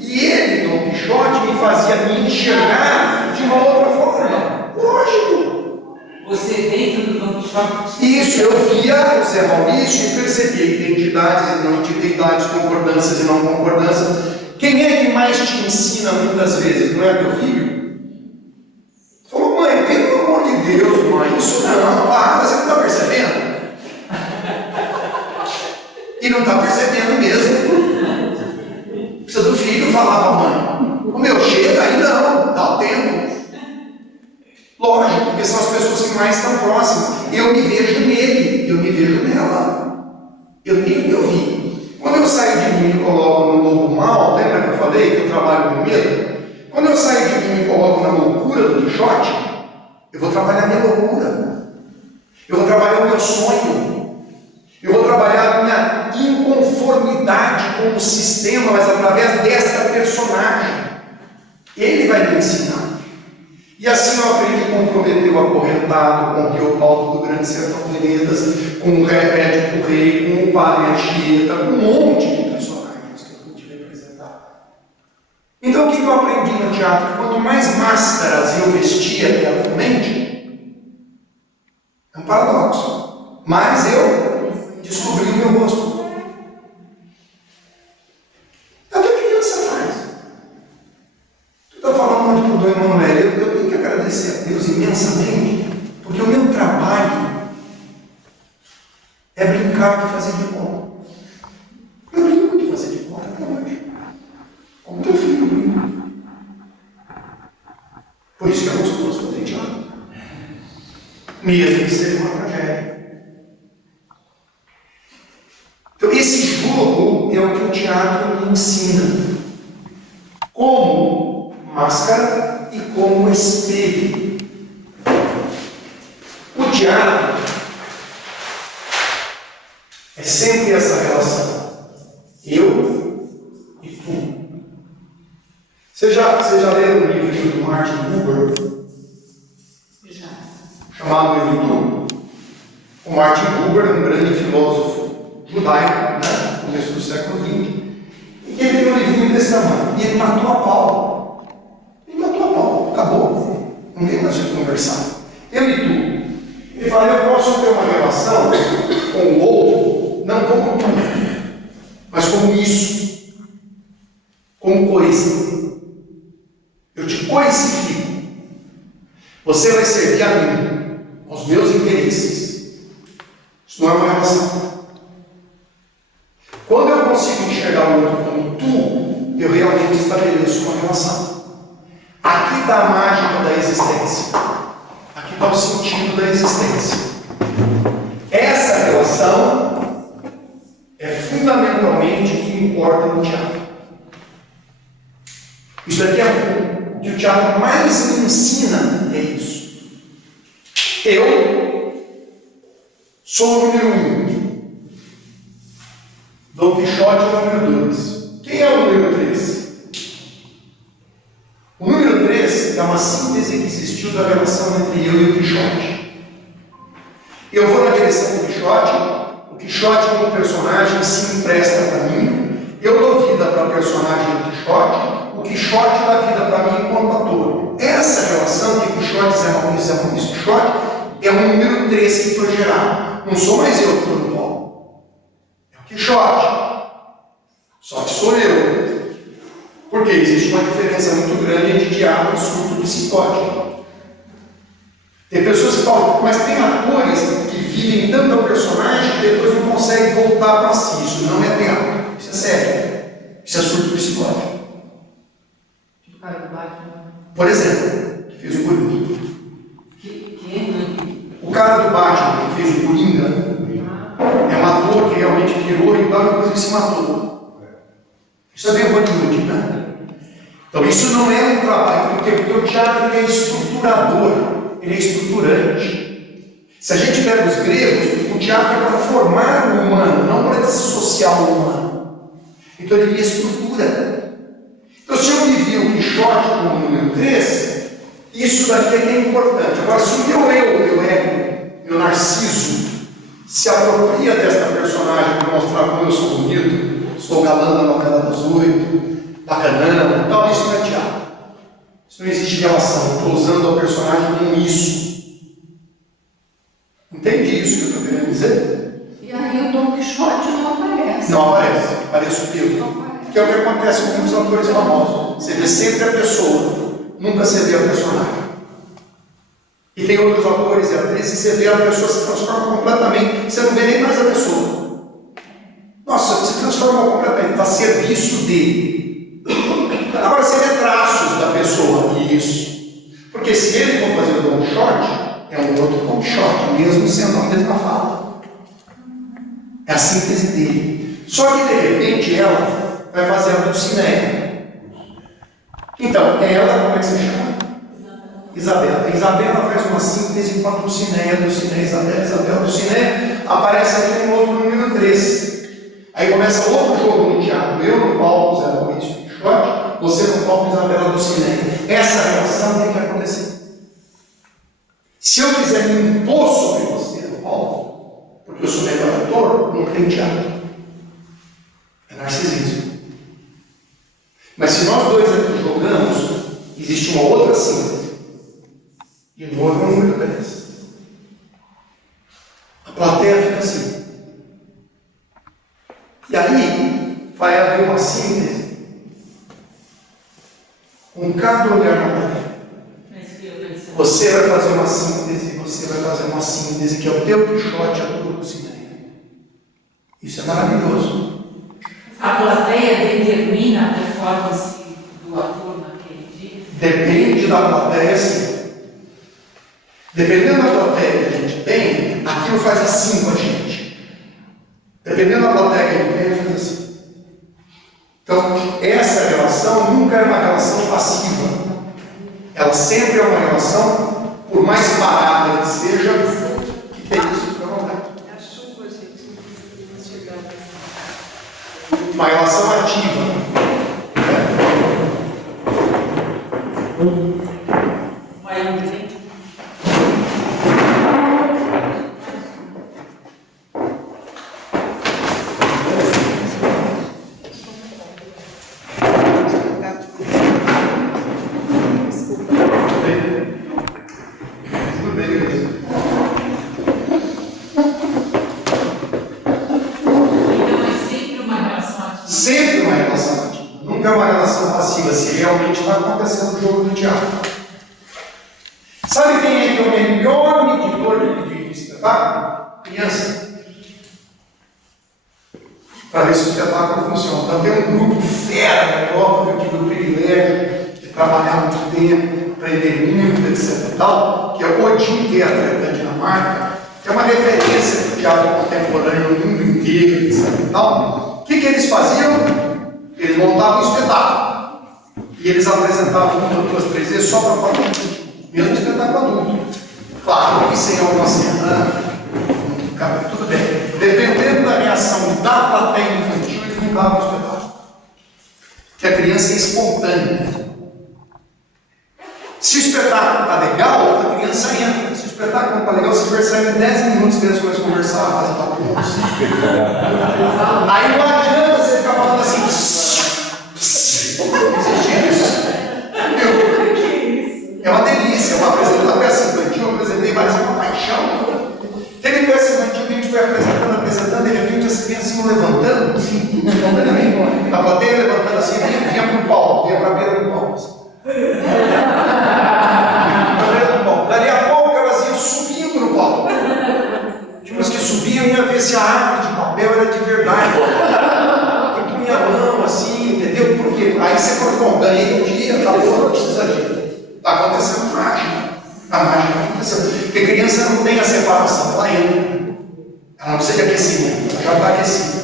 e ele, Dom Quixote, me fazia me enxergar de uma outra forma. Lógico. Você dentro do Dom Quixote. Isso, eu via o Zé Maurício e percebia identidades e não identidades, concordâncias e não concordâncias. Quem é que mais te ensina muitas vezes? Não é teu filho? Falou, mãe, pelo amor de Deus, mãe, isso não, para, você não está percebendo? E não está percebendo mesmo. Precisa do filho falar para a mãe. O meu chega, aí não, dá o tempo. Lógico, porque são as pessoas que mais estão próximas. Eu me vejo nele, eu me vejo nela. Eu vi. Quando eu saio de mim e me coloco no lobo mal, lembra que eu falei que eu trabalho com medo? Quando eu saio de mim e me coloco na loucura do Quixote, eu vou trabalhar a minha loucura. Eu vou trabalhar o meu sonho. Eu vou trabalhar a minha inconformidade com o sistema, mas através desta personagem. Ele vai me ensinar. E assim eu aprendi com o Prometeu Acorrentado, com o Rio Paulo do Grande Sertão Veredas, com o Rédio Rei, com o Padre Anchieta, com um monte de personagens que eu pude representar. Então o que eu aprendi no teatro? Quanto mais máscaras eu vestia teatralmente, é um paradoxo, mas eu descobri o meu rosto. Até criança faz. Tu está falando muito para o Dom Emanuel, eu tenho que agradecer a Deus imensamente, porque o meu trabalho é brincar de fazer de conta. Eu brinco de fazer de conta até hoje. Como teu filho brinca. Por isso que é gostoso fazer teatro. Mesmo que seja uma tragédia. Então, esse jogo é o que o teatro me ensina. Como máscara e como espelho. O teatro é sempre essa relação. Eu e tu. Você já leu um livro do Martin Buber? Já. Chamado Eu e Tu? O Martin Buber é um grande filósofo judaico, né? No começo do século XX. E ele tem um livrinho desse tamanho. E ele matou a pau. Ele matou a pau. Acabou. Não tem mais o que conversar. Eu e tu. Ele fala, eu posso ter uma relação com o outro, não como tu, mas como isso. Como coisa. Eu te coisifico. Você vai servir a mim, aos meus interesses. Isso não é uma relação. Quando eu consigo enxergar o outro como tu, eu realmente estabeleço uma relação. Aqui está a mágica da existência. Aqui está o sentido da existência. Essa relação é fundamentalmente o que importa no teatro. Isso aqui é o que o teatro mais me ensina, é isso. Eu Sou o número 1. Dom Quixote é o número 2. Quem é o número 3? O número 3 é uma síntese que existiu da relação entre eu e o Quixote. Eu vou na direção do Quixote, o Quixote como personagem se empresta para mim, eu dou vida para o personagem do Quixote, o Quixote dá vida para mim enquanto ator. Essa relação de Quixote, Zé Maurício, Quixote, é o número 3 que foi gerado. Não sou mais eu que estou no palco. É o Quixote. Só que sou eu. Porque existe uma diferença muito grande entre diálogo e surto psicótico. Tem pessoas que falam, mas tem atores que vivem tanto o personagem que depois não conseguem voltar para si. Isso não é teatro. Isso é sério. Isso é surto psicótico. O cara do Batman. Por exemplo, que fez o Coringa. Quem? O cara do Batman, que fez o Coringa, é um ator que realmente pirou e tal, depois ele se matou. Isso é bem Hollywood, né? Então isso não é um trabalho, porque o teatro ele é estruturador, ele é estruturante. Se a gente pega os gregos, o teatro é para formar o humano, não para dissociar o humano. Então ele me estrutura. Então se eu vivi o Quixote como número 3, isso daqui é que é importante. Agora, se o meu ego, meu narciso, se apropria desta personagem para mostrar como eu sou bonito, sou galã da novela das 8, bacanana, tal, isso não é teatro. Isso não existe relação. Eu estou usando o personagem como isso. Entende isso que eu estou querendo dizer? E aí o Dom Quixote não aparece. Não aparece, aparece o pelo. Que é o que acontece com muitos atores famosos. Você vê sempre a pessoa, nunca você vê a personagem. E tem outros atores e atrizes que você vê a pessoa se transforma completamente, você não vê nem mais a pessoa. Nossa, se transforma completamente, está a serviço de. Agora você vê traços da pessoa, isso. Porque se ele for fazer o Don Quixote, é um outro Don Quixote, mesmo sendo a mesma fala. É a síntese dele. Só que de repente ela vai fazer a Dulcinea. Então, ela, como é que se chama? Isabela. Isabela faz uma síntese com a Dulcinea, Isabela, Dulcinea, aparece aqui um outro número 3. Aí começa outro jogo no teatro. Eu no palco, Zé Maurício Quixote, você no palco, Isabela Dulcinea. Essa relação tem que acontecer. Se eu quiser me impor sobre você no palco, porque eu sou melhor ator, não tem teatro. É narcisismo. Mas se nós dois aqui jogamos, existe uma outra síntese. De novo é um número 10. A plateia fica assim. E aí vai haver uma síntese com cada olhar na plateia. Você vai fazer uma síntese, você vai fazer uma síntese que é o teu Quixote, a tua Dulcinea. Isso é maravilhoso. A plateia determina a performance do ator naquele dia? Depende da plateia, sim. Dependendo da plateia que a gente tem, aquilo faz assim com a gente. Dependendo da plateia que a gente tem, faz assim. Então, essa relação nunca é uma relação passiva. Ela sempre é uma relação, por mais parada que seja, que tem isso para vontade. É a chuva, gente, nós chegamos. Uma relação ativa. Tudo bem mesmo. Então é sempre uma relação ativa. Sempre uma relação ativa. Nunca é uma relação passiva, se realmente está acontecendo o jogo do teatro. Sabe quem é que é o melhor medidor de espetáculo? Criança. Para ver se o espetáculo funciona. Então tem um grupo fera na Europa que eu tive o privilégio de trabalhar muito tempo, aprender muito, etc. e tal, que é o Odin Teatro da Dinamarca, que é uma referência do teatro contemporâneo no mundo inteiro, etc. e tal. O que eles faziam? Eles montavam um espetáculo. E eles apresentavam uma, duas, três vezes só para 4 minutos. Mesmo espetáculo adulto. Claro que sem alguma cena Tudo bem. Dependendo da reação da plateia infantil, eles não davam o espetáculo. Porque a criança é espontânea. Se o espetáculo está legal, a criança entra. Se o espetáculo não está legal, você percebe em 10 minutos que eles começam a conversar, fazer papo. Aí não adianta você ficar falando assim. Existe isso? É uma delícia. Eu apresentei a peça infantil, eu apresentei várias com paixão. Teve peça infantil que a gente foi apresentando, de repente as crianças iam levantando, assim, espontaneamente. A plateia levantando assim, vinha para o palco, vinha para a beira do palco. Assim. Dali a pouco elas iam subindo no palco. Tinha umas que subiam e ia ver se a árvore de papel era de verdade. Eu punha a mão assim, entendeu? Porque aí você falou, bom, ganhei um dia, acabou, não precisa de. Está acontecendo mágica. A mágica está acontecendo. Porque criança não tem a separação, ela entra. Ela não precisa de aquecimento, ela já está acessida.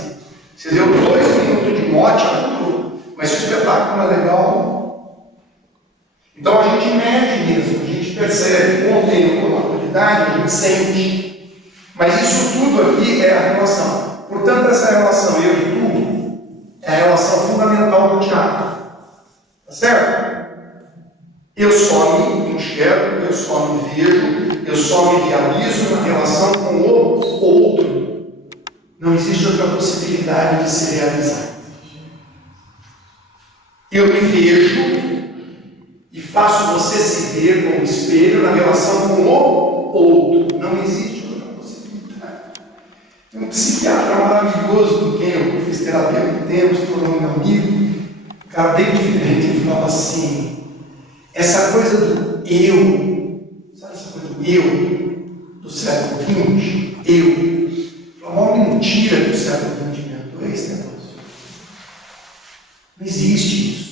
Você deu 2 minutos de mote, ela entrou. Mas se o espetáculo não é legal. Então a gente mede mesmo, a gente percebe com o tempo, com a maturidade, a gente sente. Mas isso tudo aqui é a relação. Portanto, essa relação eu e tu é a relação fundamental do teatro. Tá certo? Eu só me enxergo, eu só me vejo, eu só me realizo na relação com o outro. Não existe outra possibilidade de se realizar. Eu me vejo e faço você se ver como espelho na relação com o outro. Não existe outra possibilidade. Tem um psiquiatra maravilhoso com quem eu fiz terapia há muito tempo, se tornou meu amigo, um cara bem diferente, ele falava assim, essa coisa do eu, sabe essa coisa do eu, do século XX? Eu. É uma mentira do século XX inventou esse negócio. Não existe isso.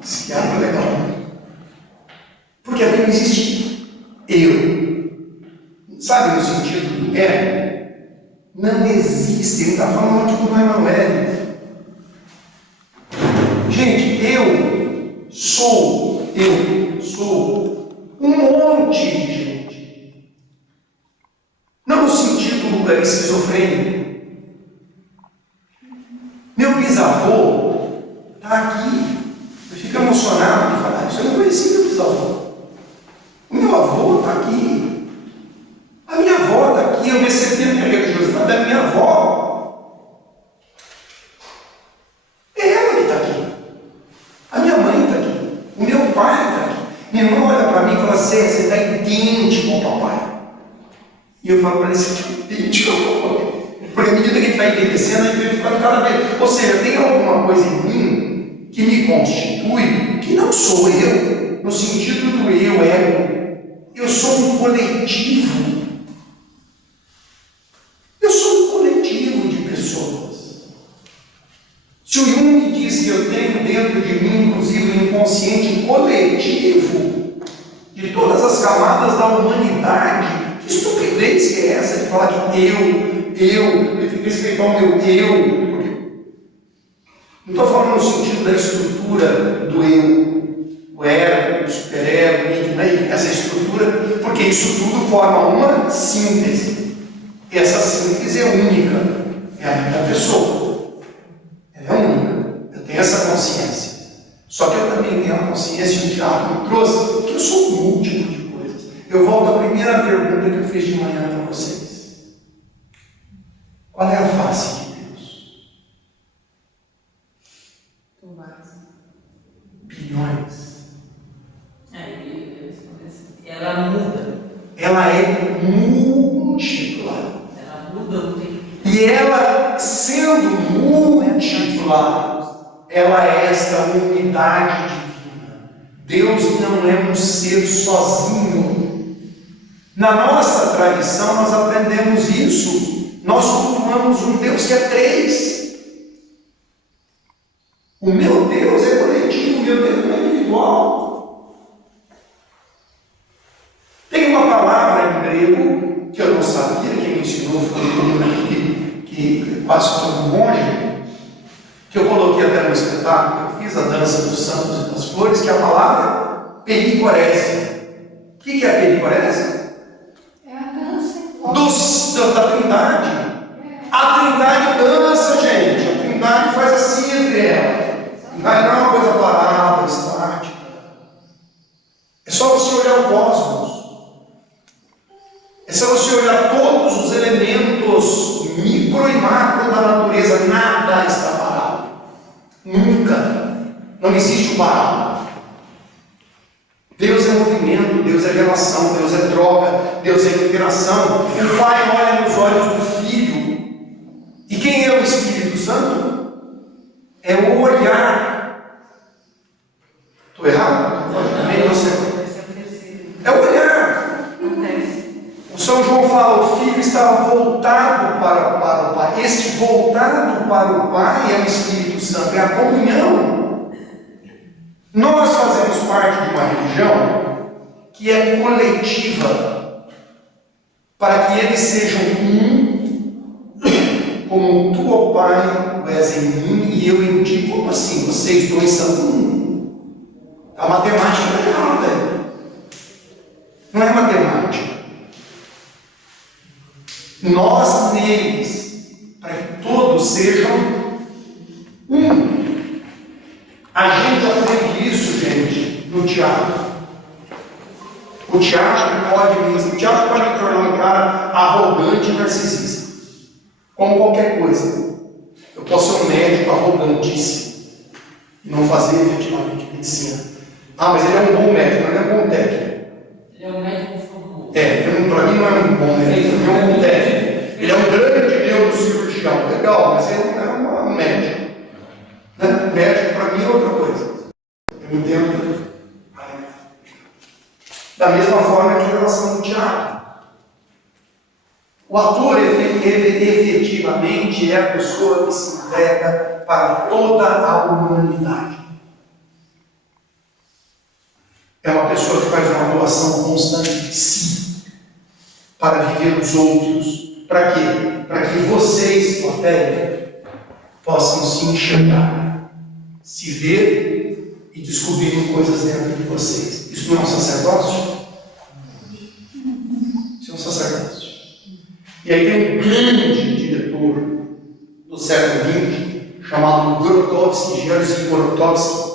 Psiquiatra é legal. Porque aqui não existe eu. Sabe no sentido do é? Não existe. Ele está falando tipo do Emanuele. Gente, eu sou um monte de gente. Não no sentido esquizofrênico. Meu bisavô está aqui. Eu fico emocionado de falar isso. Eu não conheci meu bisavô. O meu avô está aqui. A minha avó está aqui. Eu recebi a minha religiosidade da minha avó. É ela que está aqui. A minha mãe está aqui. O meu pai está aqui. Minha irmã olha para mim e fala assim, você está idêntico ao papai. E eu falo para ele, você está idêntico ao papai. Porque à medida que a gente vai envelhecendo, a gente vai ficando cada vez. Ou seja, tem alguma coisa em mim que me constitui, que não sou eu, no sentido do eu ego. Eu sou um coletivo. Eu sou um coletivo de pessoas. Se o Jung diz que eu tenho dentro de mim, inclusive, um inconsciente coletivo de todas as camadas da humanidade, que estupidez que é essa de falar de eu tenho que respeitar o meu eu, não estou falando no sentido da estrutura do eu, o ego, o superego, essa estrutura, porque isso tudo forma uma síntese. E essa síntese é única, é a minha pessoa. Ela é única. Eu tenho essa consciência. Só que eu também tenho a consciência, o diabo me trouxe, que eu sou um múltiplo de coisas. Eu volto à primeira pergunta que eu fiz de manhã para vocês. Qual é a face de Deus? Bilhões. Ela muda. Ela é múltipla. Ela muda o tempo. E ela, sendo múltipla, ela é esta unidade divina. Deus não é um ser sozinho. Na nossa tradição, nós aprendemos isso. Nós cultuamos um Deus que é 3. O meu Deus é coletivo, o meu Deus não é individual. Tem uma palavra em grego que eu não sabia, quem me ensinou foi um menino aqui que quase todo monge, que eu coloquei até no espetáculo, eu fiz a dança dos santos e das flores, que é a palavra pericorese. O que é a pericorese? É a da Trindade. A Trindade dança, gente. A Trindade faz assim entre elas. A Trindade não é uma coisa parada, estática. É só você olhar o cosmos. É só você olhar todos os elementos micro e macro da natureza. Nada está parado. Nunca. Não existe o parado. Deus é movimento, Deus é relação, Deus é troca, Deus é interação. O Pai olha nos olhos do Filho. E quem é o Espírito Santo? É o olhar. Estou errado? Nem você. É o olhar. O São João fala, o Filho estava voltado para o Pai. Este voltado para o Pai é o Espírito Santo, é a comunhão. Nós fazemos parte de uma religião que é coletiva, para que eles sejam um, como tu, ó Pai, tu és em mim e eu em ti. Como assim? Vocês dois são um? A matemática não é errada. Não é matemática. Nós neles, para que todos sejam um. A gente aprende isso, gente, no teatro. O teatro pode tornar um cara arrogante e narcisista. Como qualquer coisa. Eu posso ser um médico arrogantíssimo e não fazer efetivamente medicina. Ah, mas ele é um bom médico, ele é um bom técnico. Ele é um médico famoso. Para mim não é um bom médico, ele é um bom técnico. Ele é um grande neurocirurgião. Legal, mas ele não é um médico. Médico para mim é outra coisa. Eu entendo. Da mesma forma que em relação ao teatro. O ator efetivamente é a pessoa que se entrega para toda a humanidade. É uma pessoa que faz uma doação constante de si para viver os outros. Para quê? Para que vocês, plateia, possam se enxergar, se ver e descobrirem coisas dentro de vocês. Isso não é um sacerdócio? Isso é um sacerdócio. E aí tem um grande diretor do século XX, chamado Grotowski, Jerzy Grotowski,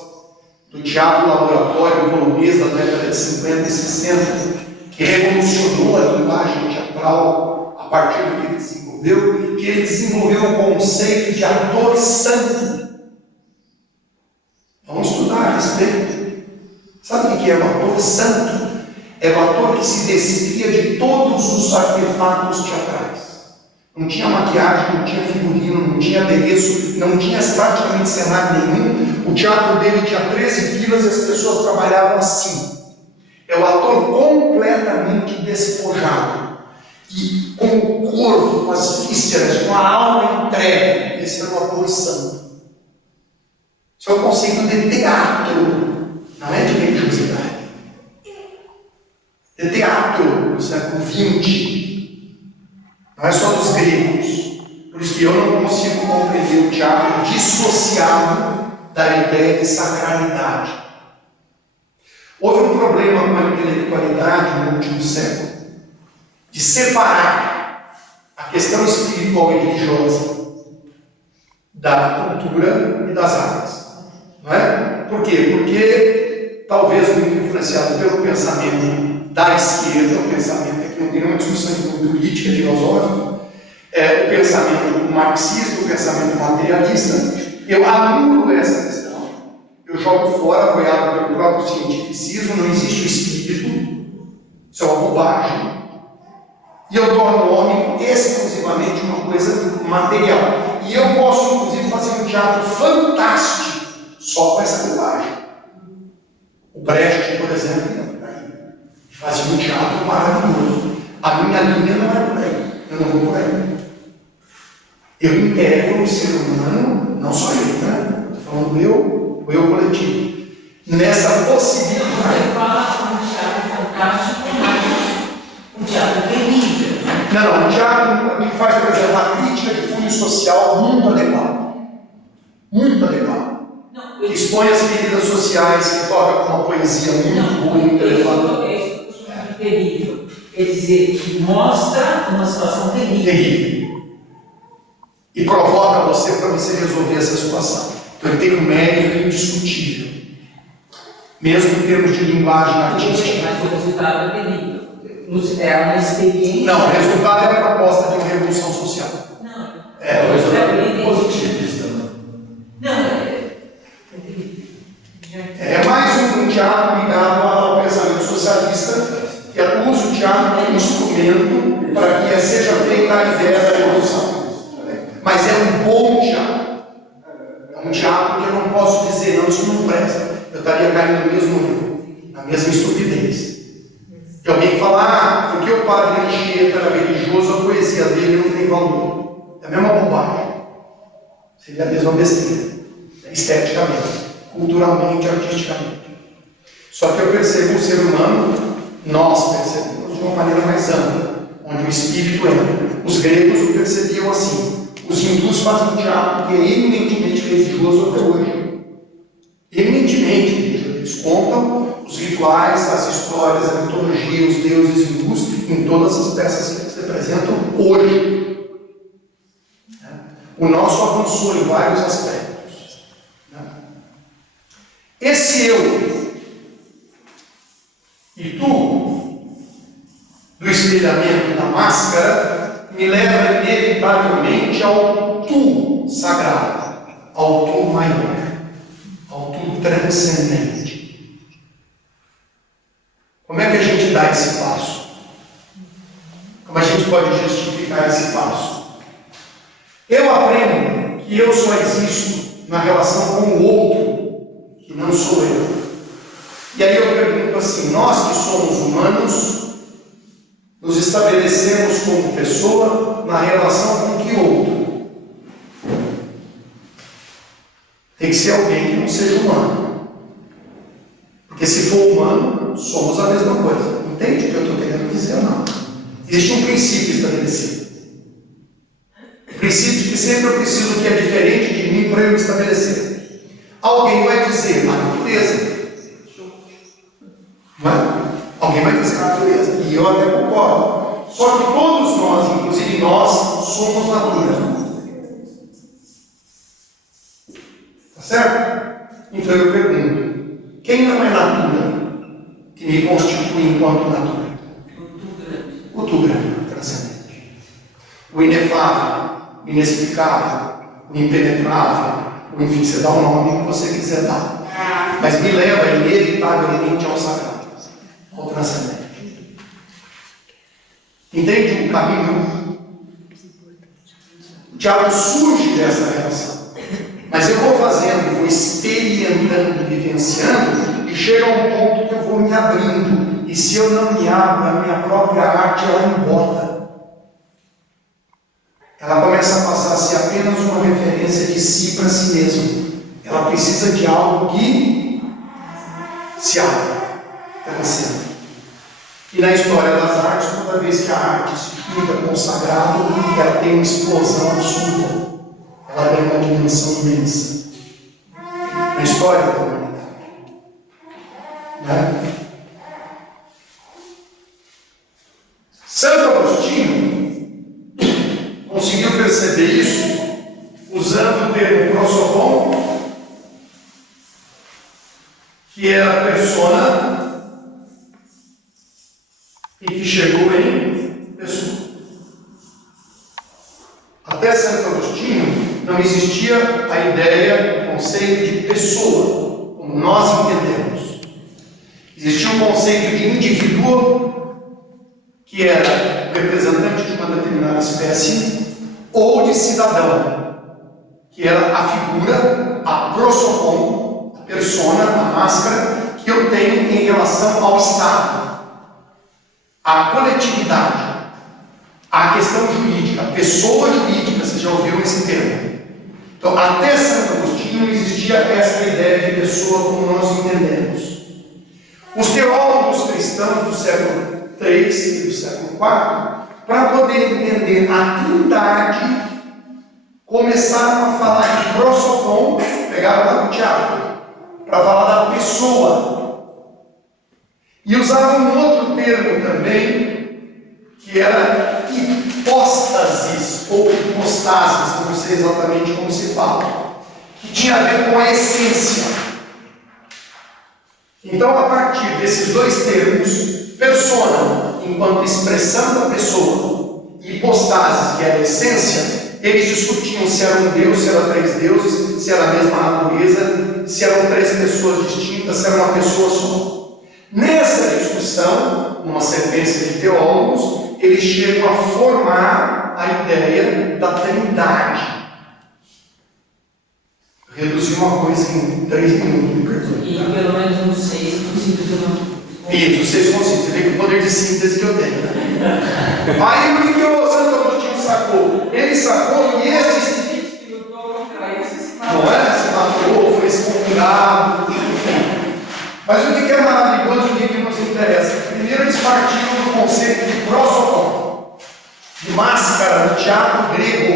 do teatro laboratório polonês da década de 50 e 60, que revolucionou a linguagem teatral a partir do que ele desenvolveu, que ele desenvolveu o conceito de ator santo. Vamos estudar a respeito. Sabe o que é o ator santo? É o ator que se despia de todos os artefatos teatrais. Não tinha maquiagem, não tinha figurino, não tinha adereço, não tinha praticamente cenário nenhum. O teatro dele tinha 13 filas e as pessoas trabalhavam assim. É o ator completamente despojado. E com o corpo, com as vísceras, com a alma entregue. Esse era o ator santo. Isso é o conceito de teatro, não é de religiosidade. De teatro do século XX. Não é só dos gregos. Por isso que eu não consigo compreender o teatro dissociado da ideia de sacralidade. Houve um problema com a intelectualidade no último século, de separar a questão espiritual e religiosa da cultura e das artes. Não é? Por quê? Porque, talvez muito influenciado pelo pensamento da esquerda, o pensamento aqui não tem nenhuma discussão política e filosófica, o pensamento marxista, o pensamento materialista, eu anulo essa questão. Eu jogo fora, apoiado pelo próprio cientificismo, não existe o espírito, isso é uma bobagem. E eu torno o homem exclusivamente uma coisa material. E eu posso, inclusive, fazer um teatro fantástico só com essa bobagem. O Brecht, por exemplo, fazia um teatro maravilhoso. A minha linha não é por aí. Eu não vou por aí. Eu integro o ser humano, não só eu, né? Estou falando o eu coletivo. Nessa possibilidade. Você fala um teatro fantástico, mas um teatro terrível. Não, o teatro que faz, por exemplo, a crítica de cunho social muito adequada. Muito adequada. Que expõe as feridas sociais, que toca com uma poesia muito boa e muito elevada. Isso é terrível. Quer dizer, que mostra uma situação terrível. terrível. E provoca você para você resolver essa situação. Então ele tem um mérito indiscutível. Mesmo em termos de linguagem artística. Mas o resultado é terrível. É uma experiência. Não, o resultado é a proposta de uma revolução social. Não. É, o resultado é positivista, né? Não, é terrível. é mais um teatro ligado ao pensamento socialista, que usa o teatro como instrumento para que seja feita a ideia da revolução. Mas é um bom teatro. É um teatro que eu não posso dizer, não, isso não presta. Eu estaria caindo no mesmo erro, na mesma estupidez. De alguém falar, porque o padre Anchieta era religioso, a poesia dele não tem valor. É a mesma bobagem. Seria a mesma besteira. Esteticamente, culturalmente, artisticamente. Só que eu percebo o ser humano, nós percebemos de uma maneira mais ampla, onde o espírito entra. Os gregos o percebiam assim. Os hindus fazem um teatro que é eminentemente religioso até hoje. Eminentemente religioso. Eles contam os rituais, as histórias, a mitologia, os deuses hindus em todas as peças que eles representam hoje. O nosso avançou em vários aspectos. Esse eu e tu, do espelhamento da máscara, me leva inevitavelmente ao tu sagrado, ao tu maior, ao tu transcendente. Como é que a gente dá esse passo? Como a gente pode justificar esse passo? Eu aprendo que eu só existo na relação com o outro, que não sou eu. E aí eu pergunto assim, nós que somos humanos, nos estabelecemos como pessoa na relação com que outro? Tem que ser alguém que não seja humano. Porque se for humano, somos a mesma coisa. Entende o que eu estou querendo dizer ou não? Existe um princípio estabelecido. O princípio de que sempre eu preciso que é diferente de mim para eu me estabelecer. Alguém vai dizer a natureza. Não é? Alguém vai dizer a natureza. E eu até concordo. Só que todos nós, inclusive nós, somos natureza. Tá certo? Então eu pergunto. Quem não é natura que me constitui enquanto natura? O tu grande, o transcendente. O inefável, o inexplicável, o impenetrável, o enfim, você dá o nome que você quiser dar. Mas me leva inevitavelmente ao sagrado, ao transcendente. Entende o caminho? O diabo surge dessa relação. Mas eu vou fazendo, vou experimentando, vivenciando, e chega a um ponto que eu vou me abrindo. E se eu não me abro, a minha própria arte, ela embota. Ela começa a passar a ser apenas uma referência de si para si mesma. Ela precisa de algo que se abra, transcenda. E na história das artes, toda vez que a arte se junta com o sagrado, ela tem uma explosão absoluta. Ela ganha uma dimensão imensa na história da humanidade. Né? Santo Agostinho conseguiu perceber isso usando o termo prosopon, que é a persona e que chegou em pessoa. Até Santo Agostinho não existia a ideia, o conceito de pessoa, como nós entendemos. Existia um conceito de indivíduo, que era o representante de uma determinada espécie, ou de cidadão, que era a figura, a prosopon, a persona, a máscara, que eu tenho em relação ao Estado, à coletividade, à questão jurídica, pessoa jurídica, vocês já ouviram esse termo. Então, até Santo Agostinho não existia essa ideia de pessoa como nós entendemos. Os teólogos cristãos do século III e do século IV, para poder entender a Trindade, começaram a falar de prosopon, pegaram lá no teatro, para falar da pessoa. E usavam um outro termo também, que era hipóstasis, ou hipostasis, não sei exatamente como se fala, que tinha a ver com a essência. Então, a partir desses dois termos, persona, enquanto expressão da pessoa, e hipostasis, que era a essência, eles discutiam se era um Deus, se eram três deuses, se era a mesma natureza, se eram três pessoas distintas, se era uma pessoa só. Nessa discussão, numa sequência de teólogos, eles chegam a formar a ideia da Trindade. Reduzir uma coisa em 3 minutos, me perdoe. E pelo menos uns 6 concílios eu não. Isso, 6 concílios. Você vê que o poder de síntese que eu tenho, né? Aí o que o Santo Agostinho sacou? Ele sacou e esses. Não é? Se matou, foi excomungado, enfim. Mas o que é maravilhoso, o que nos interessa? Primeiro, eles partiram do conceito de prosopon, de máscara no teatro grego,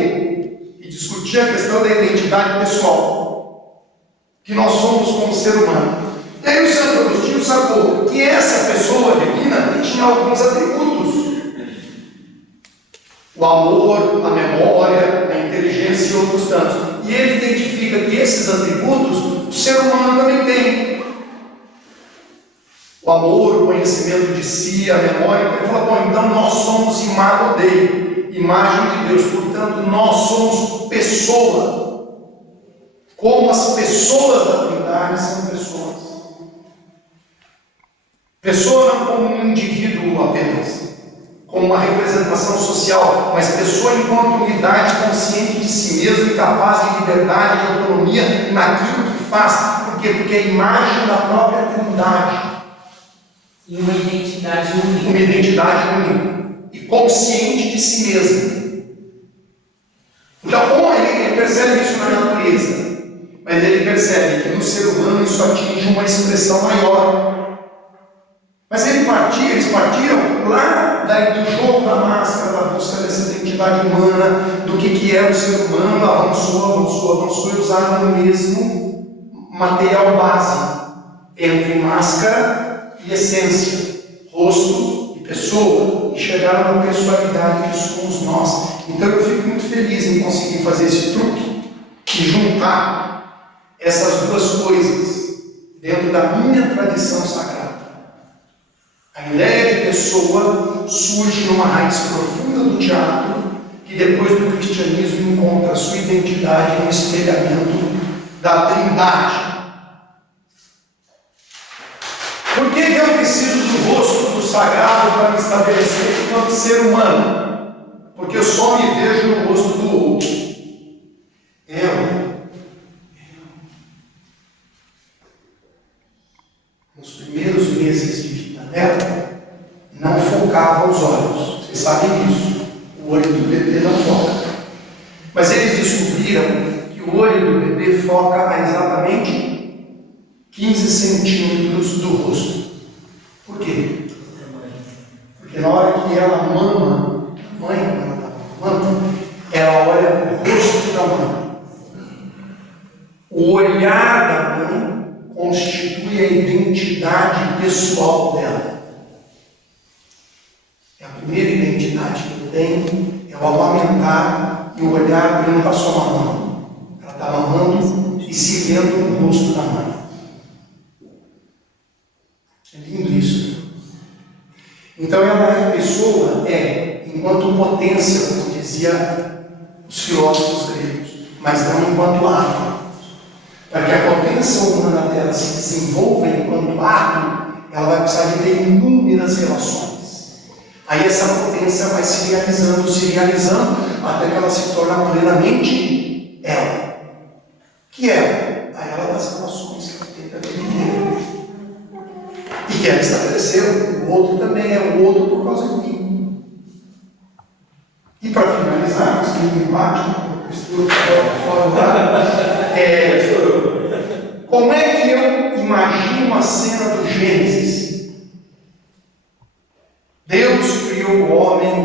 e discutia a questão da identidade pessoal, que nós somos como ser humano. E aí o Santo Agostinho sacou que essa pessoa divina tinha alguns atributos: o amor, a memória, a inteligência e outros tantos. E ele identifica que esses atributos o ser humano também tem. O amor, o conhecimento de si, a memória. Ele fala, bom, então nós somos imago Dei, imagem de Deus, portanto nós somos pessoa. Como as pessoas da Trindade são pessoas. Pessoa não como um indivíduo apenas, como uma representação social, mas pessoa enquanto unidade consciente de si mesmo e capaz de liberdade e autonomia naquilo que faz. Por quê? Porque é a imagem da própria Trindade. E uma identidade única. Uma identidade única. E consciente de si mesmo. Então, ele percebe isso na natureza, mas ele percebe que no ser humano isso atinge uma expressão maior. Mas eles partiram lá do jogo da máscara, da busca dessa identidade humana, do que é o ser humano, avançou e usaram o mesmo material base, entre máscara e essência, rosto e pessoa, e chegaram na personalidade que somos nós. Então eu fico muito feliz em conseguir fazer esse truque e juntar essas duas coisas dentro da minha tradição sagrada. A ideia de pessoa surge numa raiz profunda do teatro, que depois do cristianismo encontra a sua identidade no espelhamento da Trindade. Por que eu preciso do rosto do sagrado para me estabelecer enquanto ser humano? Porque eu só me vejo no rosto do outro. Nos primeiros meses de vida dela, não focava os olhos. Vocês sabem disso. O olho do bebê não foca. Mas eles descobriram que o olho do bebê foca a exatamente 15 centímetros do rosto. Por quê? Porque na hora que ela mama, a mãe, quando ela está mamando, ela olha para o rosto da mãe. O olhar da mãe constitui a identidade pessoal dela. É a primeira identidade que eu tenho, é o amamentar e o olhar. Ele não está só mamando, ela está mamando e se vendo no rosto da mãe. É lindo isso. Então ela, a pessoa enquanto potência, como dizia os filósofos gregos, mas não enquanto ato. Para que a potência humana dela se desenvolva enquanto ato, ela vai precisar de ter inúmeras relações. Aí essa potência vai se realizando, até que ela se torna plenamente ela. Que é a ela das relações que ela tem para viver. E que ela estabeleceu. O outro também é o outro por causa de mim. E para finalizar, esse empate, como é que eu imagino a cena do Gênesis? Deus criou o homem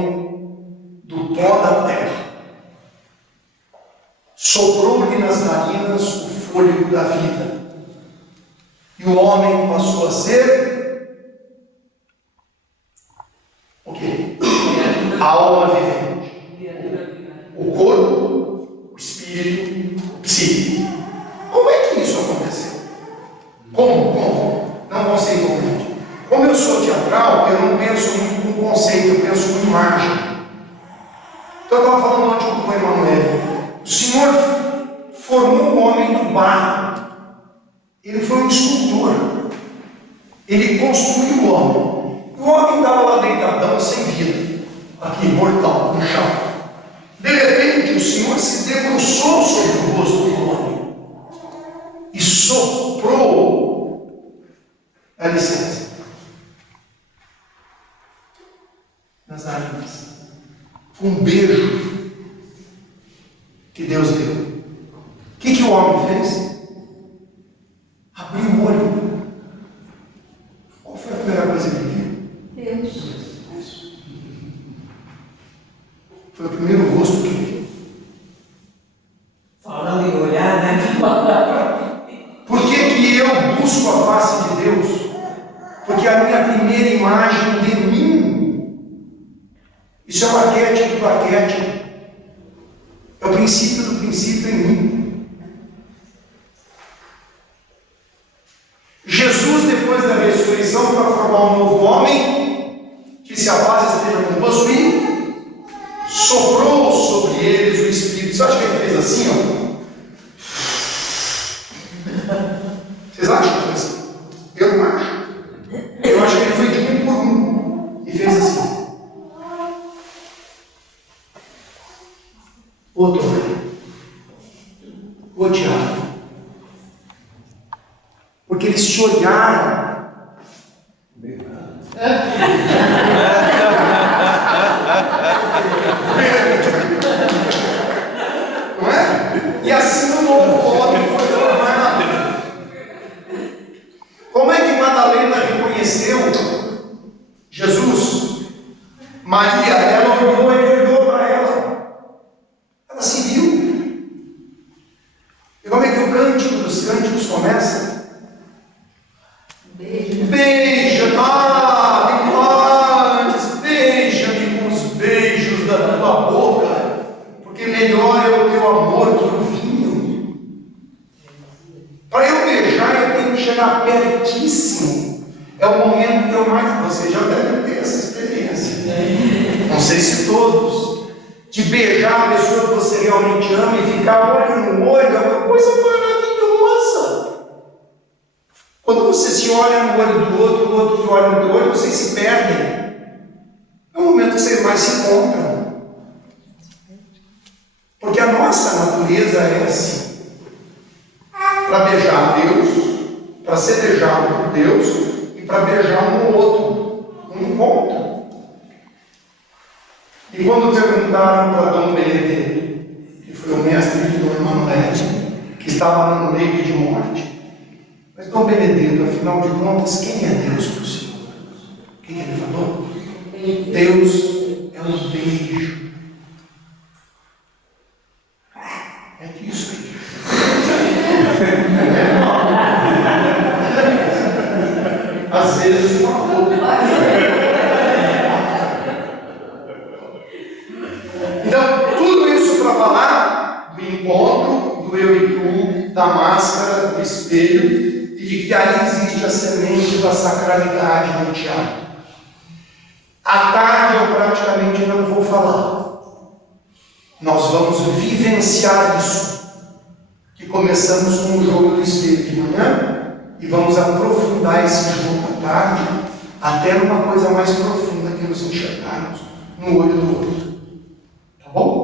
do pó da terra, soprou-lhe nas narinas o fôlego da vida, e o homem passou a ser o quê? alma vivente. O corpo, o espírito, o psíquico. Como é que isso aconteceu? Como? Não conceitualmente. Como eu sou teatral, eu não penso muito com conceito, eu penso com imagem. Então eu estava falando ontem com o Emanuel. O Senhor formou o homem do barro. Ele foi um escultor. Ele construiu o homem. O homem estava lá deitadão, sem vida. Aqui, mortal, no chão. De repente, o Senhor se debruçou sobre o rosto do homem e soprou. Dá licença. Nas narinas. Foi um beijo que Deus deu. O que o homem fez? Abriu o olho. Qual foi a primeira coisa que ele viu? Deus. Foi o primeiro rosto que ele viu. Falando em olhar, né? Por que eu busco a face de Deus? Porque a minha primeira imagem de mim, isso é o arquétipo do arquétipo, é o princípio do princípio em mim. Jesus, depois da ressurreição, para formar um novo homem, que se a paz esteja convosco, e soprou sobre eles o Espírito. Você acha que ele fez assim, ó? Vocês acham que foi assim? Eu não acho. Eu acho que ele foi de um por um e fez assim. Ô Tomé, ô Tiago, porque eles se olharam. Não é? E assim o novo homem foi formado. Como é que Madalena reconheceu Jesus? Maria, ela olhou, ele olhou para ela. Ela se viu. E como é que o cântico dos cânticos começa? Beija, antes, beija-me com os beijos da tua boca, porque melhor é o teu amor que o vinho. Para eu beijar, eu tenho que chegar pertíssimo. É o momento que eu mais. Vocês já devem ter essa experiência. Não sei se todos. De beijar a pessoa que você realmente ama e ficar olho no olho é uma coisa maravilhosa. Quando você se olha no olho do outro, o outro te olha no teu olho, vocês se perdem. É o momento que vocês mais se encontram. Porque a nossa natureza é assim. Para beijar Deus, para ser beijado por Deus e para beijar um ao outro. Um encontro. E quando perguntaram para Dom Benedetto, que foi o mestre de Dom Emanuel, que estava no leito de morte, mas Dom Benedetto, afinal de contas, quem é Deus para o Senhor? O que ele falou? Deus é um beijo. É disso aí. Às vezes uma roupa. Então, tudo isso para falar do encontro, do eu e tu, da máscara, do espelho, e de que aí existe a semente da sacralidade no teatro. À tarde eu praticamente não vou falar. Nós vamos vivenciar isso, que começamos com o jogo do espelho de manhã, e vamos aprofundar esse jogo à tarde, até numa coisa mais profunda que nos enxergarmos no olho do outro. Tá bom?